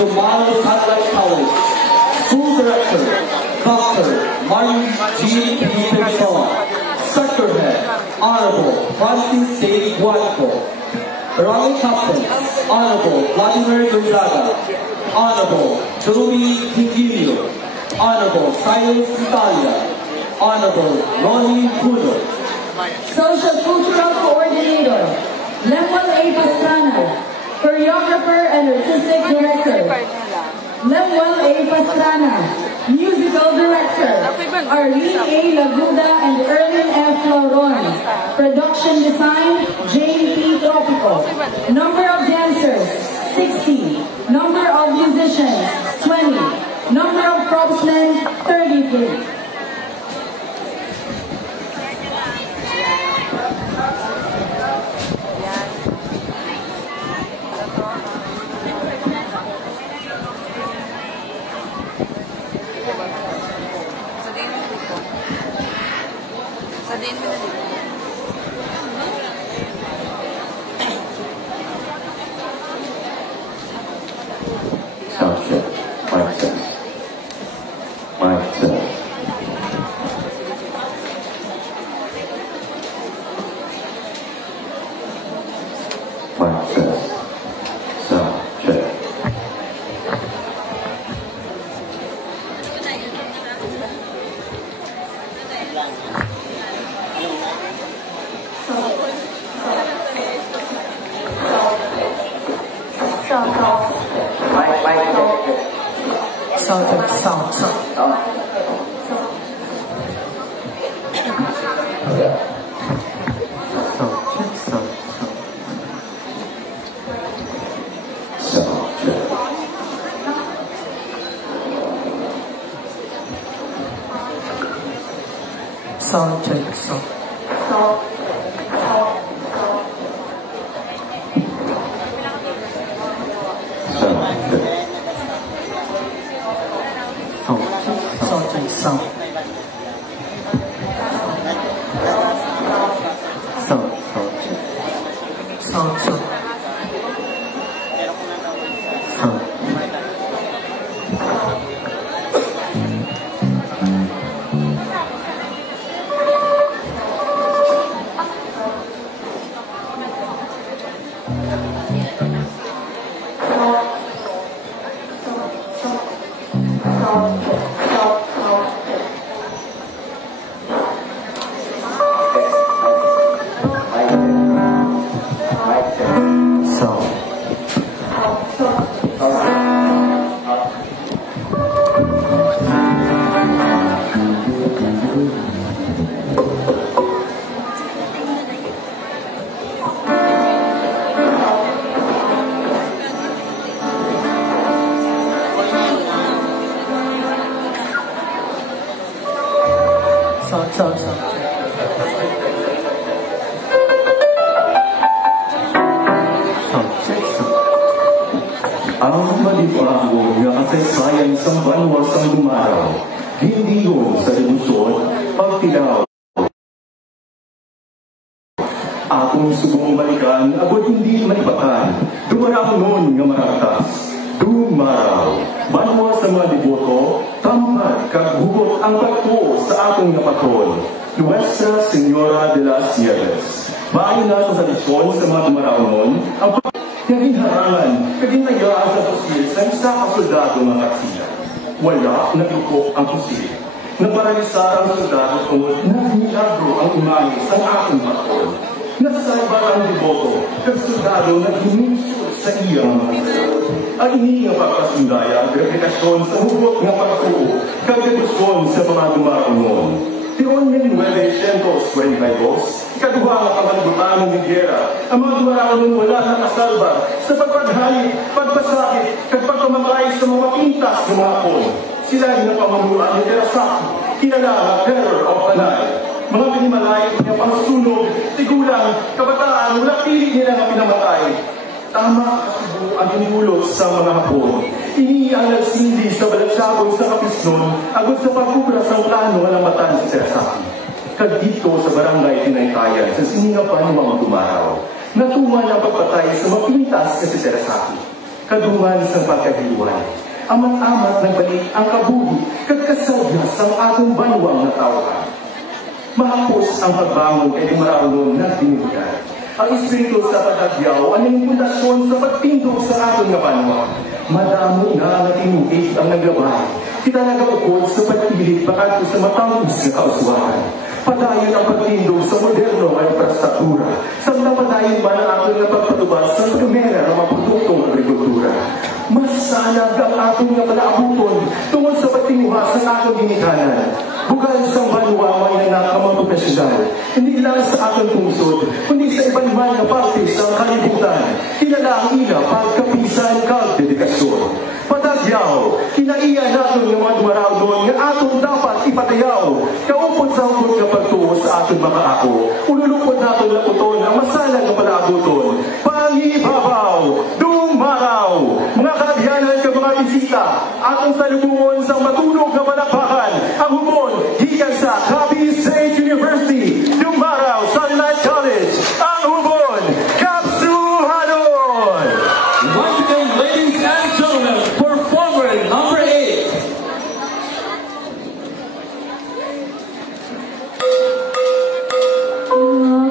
Dumalo Satellite College. School Director, Dr. Mario G. Pinson. Sector Head, Honorable Francis J. Guadco. Rally Captain, Honorable Vladimir Gonzaga. Honorable Joey Higilio. Honorable Silas Italia. Honorable Ronnie Pudo. Social Cultural Coordinator, Lemuel A. Pastrana. Choreographer and Artistic Director, Lemuel A. Pastrana. Musical Director, Arlene A. Laguda and Erwin F. Lauron. Production Design, Jane P. Tropico. Number of dancers, 60. Number of musicians, 20. Number of propsmen, 33. Sound check. Mic test. Mic test. Mic test. Sound check. Sound check. Ang malibago nga kasaysayan sa banwa sa dumaraw, hindi yun sa debusyon, pagtilaw. Akong subong balikan, ako'y hindi malibakan, dumaraw nun nga maratas. Dumaraw, banwa sa mga deboto, tamad kaghugot ang pagpo sa akong napatol. Nuestra Señora de las Nieves. Maayon na sa tradisyon sa mga dumaraw nun, ang kaging harangan, kaging nagaan sa pusil sa isa kasoldado ng katsila. Wala natuko ang pusil. Naparalisa ang soldado tungkol na milagro ang imahe sa aking patol. Nasalba ang deboto, kag soldado na ginunsod sa iyang mga ang ini nga pagkasundaya, replikasyon sa hugot nga pagkuo, kag debosyon sa mga dumaraw nun. Tiyon 1922, ikaduha nga pangalibutan ng Higuera, ang mga dumaraw nun wala na kasalba sa pagpaghalit, pagpasakit, kag pagpamamatay sa mga pintas ng mga pon. Sila yung napamamulaan ni Terasaki, kilala ang Terror of Panay. Mga pinimalay ng pangsunog, tigulang, kabataan, wala pilit nila nga pinamatay. Tama kasubo ang inulot sa mga hapon. Ini ang nagsindi sa balagsabon sa kapisnon agad sa pagkubra sa plano ng matan si Terasaki. kag dito sa barangay Tinaytayan sa Siningapan ng Dumaraw. Natuman ang pagpatay sa mapintas na si Terasaki. Kadungan sa pagkahiluan. Amat-amat ng balik ang kabuhi kag kasadyas ang atong banwang na tawhan. Mahapos ang pagbangon kay Dumaraw na binigyan. Ang Espiritu sa pagkagyaw ang pundasyon sa pagtindog sa aton nga banwa. Madamo na natinugig ang naglabay. Kita nagapukod sa pagpilit pakanto sa matangos na kauswahan. Padayon ang pagtindog sa moderno nga infrastruktura. Samtang padayon man ang aton nga pagpatubas sa kamera ng mga produktong agrikultura. Mas sanag ang aton nga palaabuton tungkol sa pagtinguha sa aton ginikanan. Bugal sa banwa may nakakamang profesional. Hindi lang sa aton tungsod, kundi sa ibang man na parte sa kalibutan. Kilala ang ila pagkapisan kag dedikasyon. Patagyaw, kinaiya natin ng mga Dumaraw doon nga aton dapat ipatayaw. Kaupod sa hukot nga pagtuo sa aton mga ako. Ululupod natin na puton ang masalang nga palaabuton. Pangibabaw, Dumaraw, mga kaagyanan ka mga bisita, atong salubungon sa matunog na malakpakan, ang hubon, hikan sa Capiz State University, Dumaraw, Sunlight College, ang hubon, Kapsuhanon! Once again, ladies and gentlemen, performer number 8. Oh,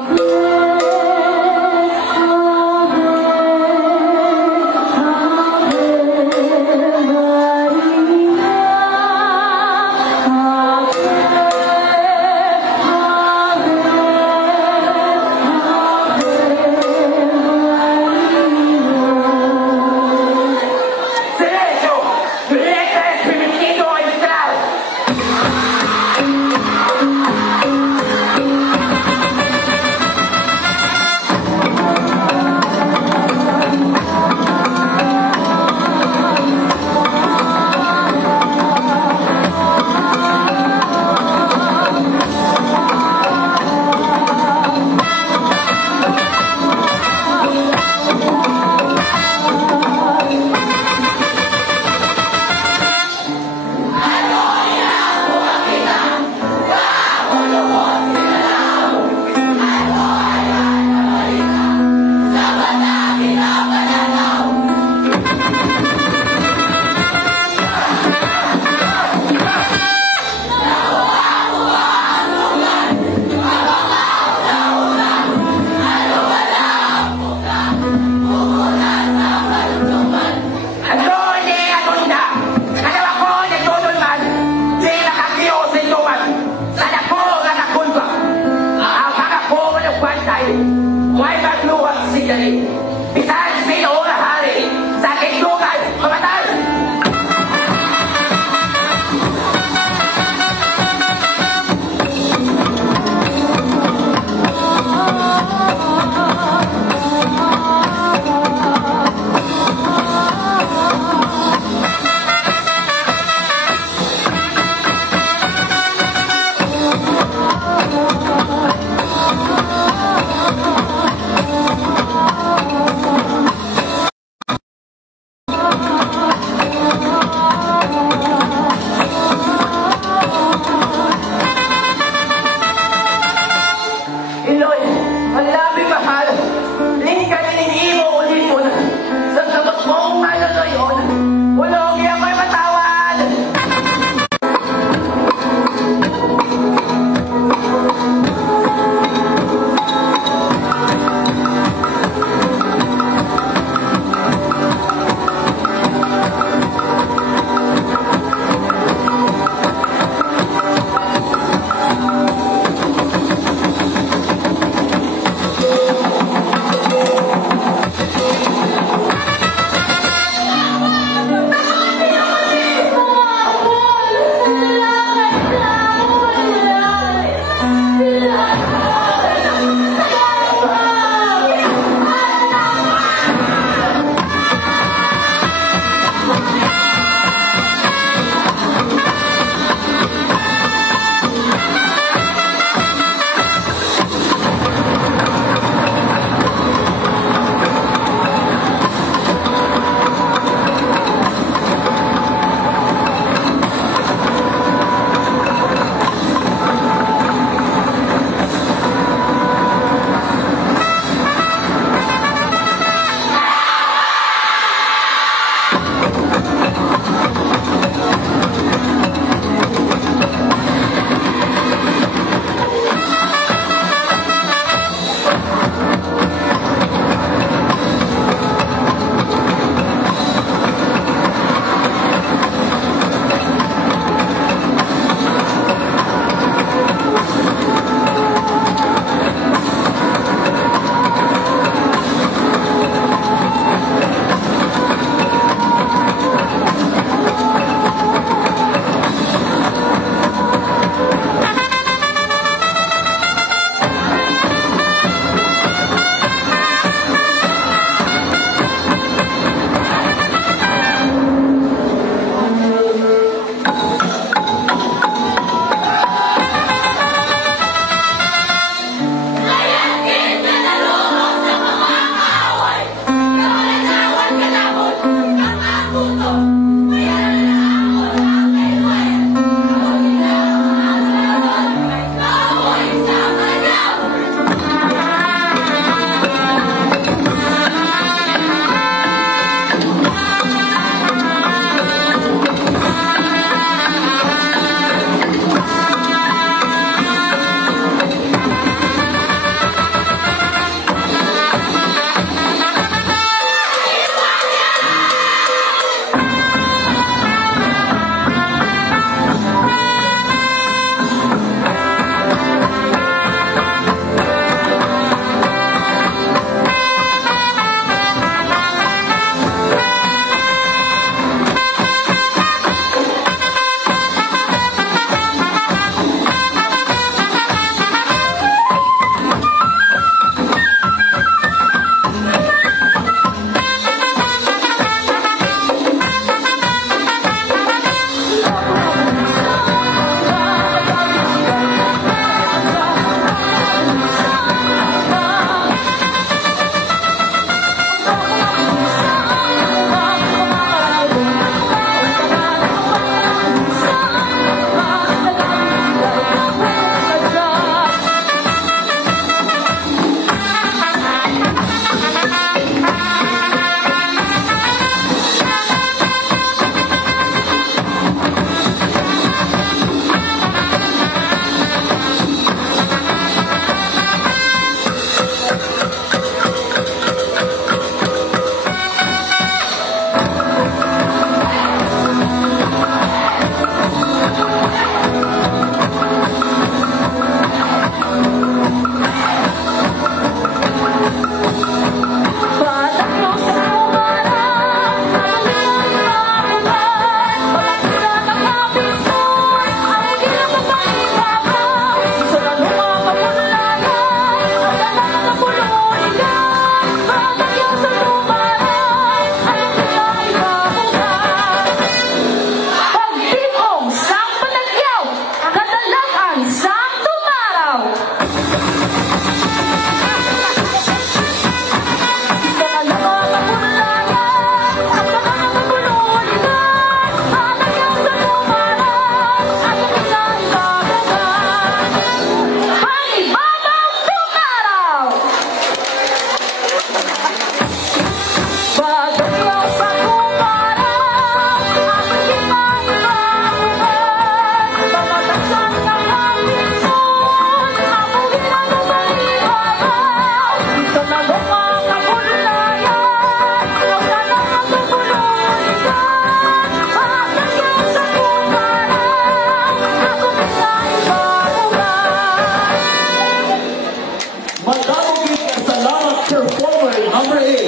Magdamugin sa salamat performer number 8.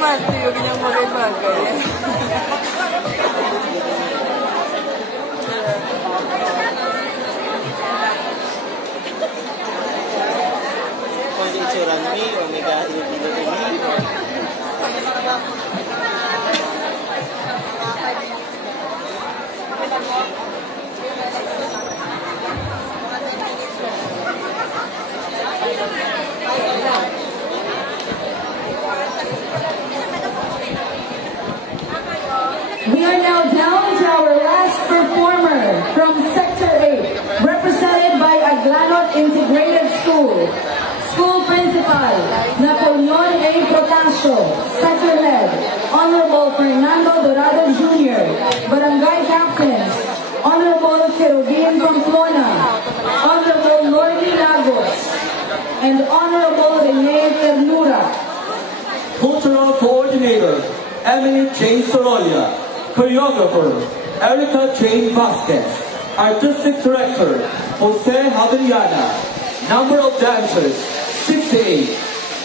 Matthew, yung kanyang bagay-bagay. Kung di itsura mi, o may kahilip-hilip mi. We are now down to our last performer from Sector 8, represented by Aglanot Integrated School. School Principal, Napoleon A. Protasio, Sector Head, Honorable Fernando Dorado Jr., Barangay Captains, Honorable Cherubin Pamplona, Honorable Norby Lagos, and Honorable Rene Ternura. Cultural Coordinator, Emily Jane Sorolla. Choreographer, Erica Jane Vasquez. Artistic Director, Jose Javeriana. Number of dancers, 68.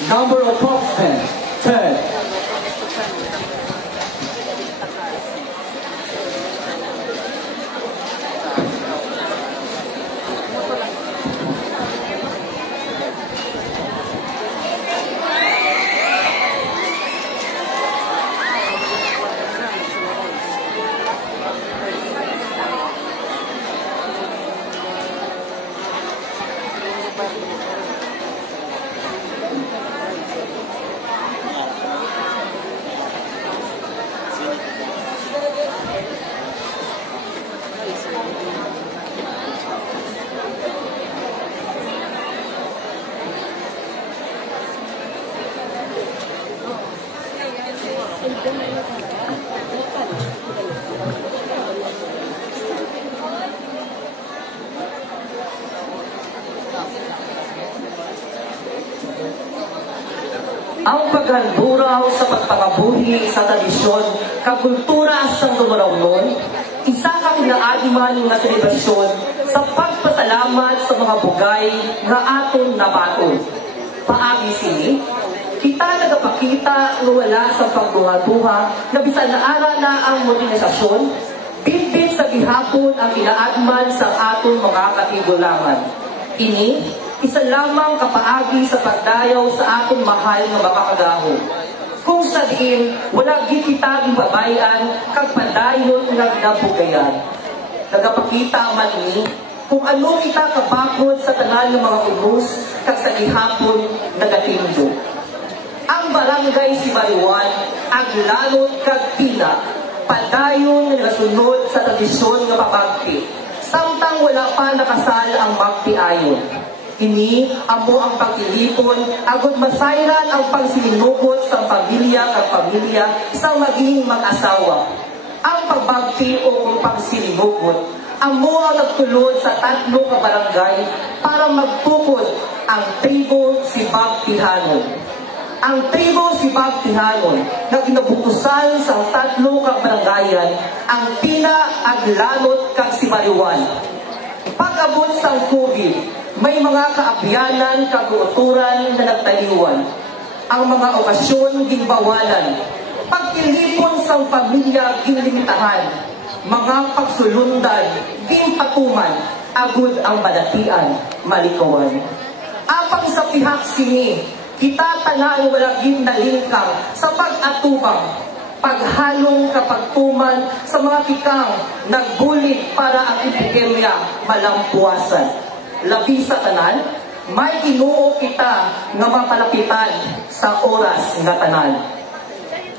Number of propsmen, 10. Ang paghanduraw sa pagpangabuhi sa tradisyon kakultura sa Dumarawnon, isa ka pinaagiman nga selebrasyon sa pagpasalamat sa mga bugay nga aton nabaton. Paagi sini, kita nagapakita nga wala sa pagduha-duha na bisan naara na ang modernisasyon, bitbit sa gihapon ang inaagman sa aton mga katigulangan. Ini, isa lamang kapaagi sa pagdayaw sa ating mahal na makakagahon. Kung sa diin, wala gid kita ibabayan kag padayon nga ginabugayan. Nagapakita man ni kung ano kita kabakod sa tanan ng mga unos kag sa gihapon nagatindo. Ang barangay Sibariwan, Aglanot kag Pina, padayon nga nagasunod sa tradisyon nga pabagti. Samtang wala pa nakasal ang magti ayon. Ini amo ang pagtilipon, agud masayran ang pagsilinukot sa pamilya kag pamilya sa maging mag-asawa. Ang pagbagti o pagsilinukot, amo ang nagtulod sa 3 ka barangay para magtukod ang tribo Sibag-Tihanon. Ang tribo Sibag-Tihanon na ginabukusan sa 3 ka barangayan, ang Pina, Aglanot kag Sibariwan. Pag-abot sa COVID, may mga kaabyanan, kaguturan na nagtaliwan. Ang mga okasyon gingbawalan. Pagtilipon sa pamilya ginlimitahan. Mga pagsulundan, gingpatuman, agud ang balatian, malikawan. Apang sa pihak sini, kita tanan wala ginalingkang sa pag-atubang, paghalong kapagtuman sa mga pikang nagbulit para ang epidemya malampuasan. Labi sa tanan, may inuo kita nga mapalapitan sa oras nga tanan.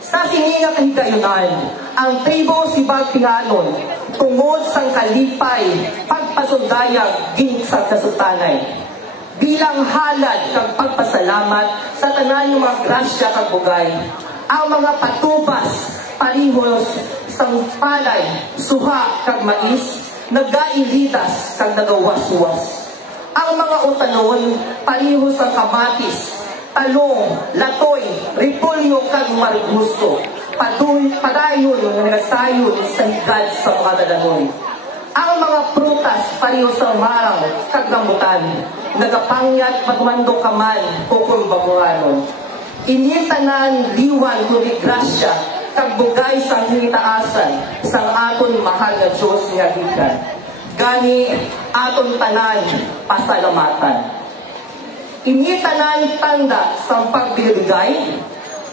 Sa sininga kahigayunan, ang tribo Sibag-Tihanon tungod sang kalipay, pagpasundayag ging sa kasultanay. Bilang halad kag pagpasalamat sa tanan ng mga grasya kag bugay, ang mga patubas, parihos, sang palay, suha kag mais, nagailitas kag nagawaswas. Ang mga utanon, parihos ang kamatis, talong, latoy, repolyo kag marigusto, padayon nga nagasayon sa higad sa mga dadanon. Ang mga prutas pareho sa maraw, kagnamutan, nagapangyat pagmando kaman, kukul babuhanon. Initanan liwan kuri grasya, kagbugay sa hitaasan, sang aton mahal na Diyos nga hikan. Gani aton tanan, pasalamatan. Initanan tanda sa pagbiligay,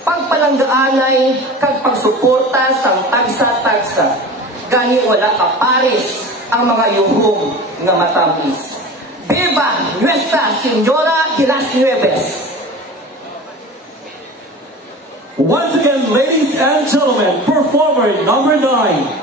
pagpalanggaanay, kag pagsuporta sang tagsa-tagsa. Gani wala kaparis ang mga yuhong nga matamis. Viva Nuestra Señora de las Nieves! Once again, ladies and gentlemen, performer number 9.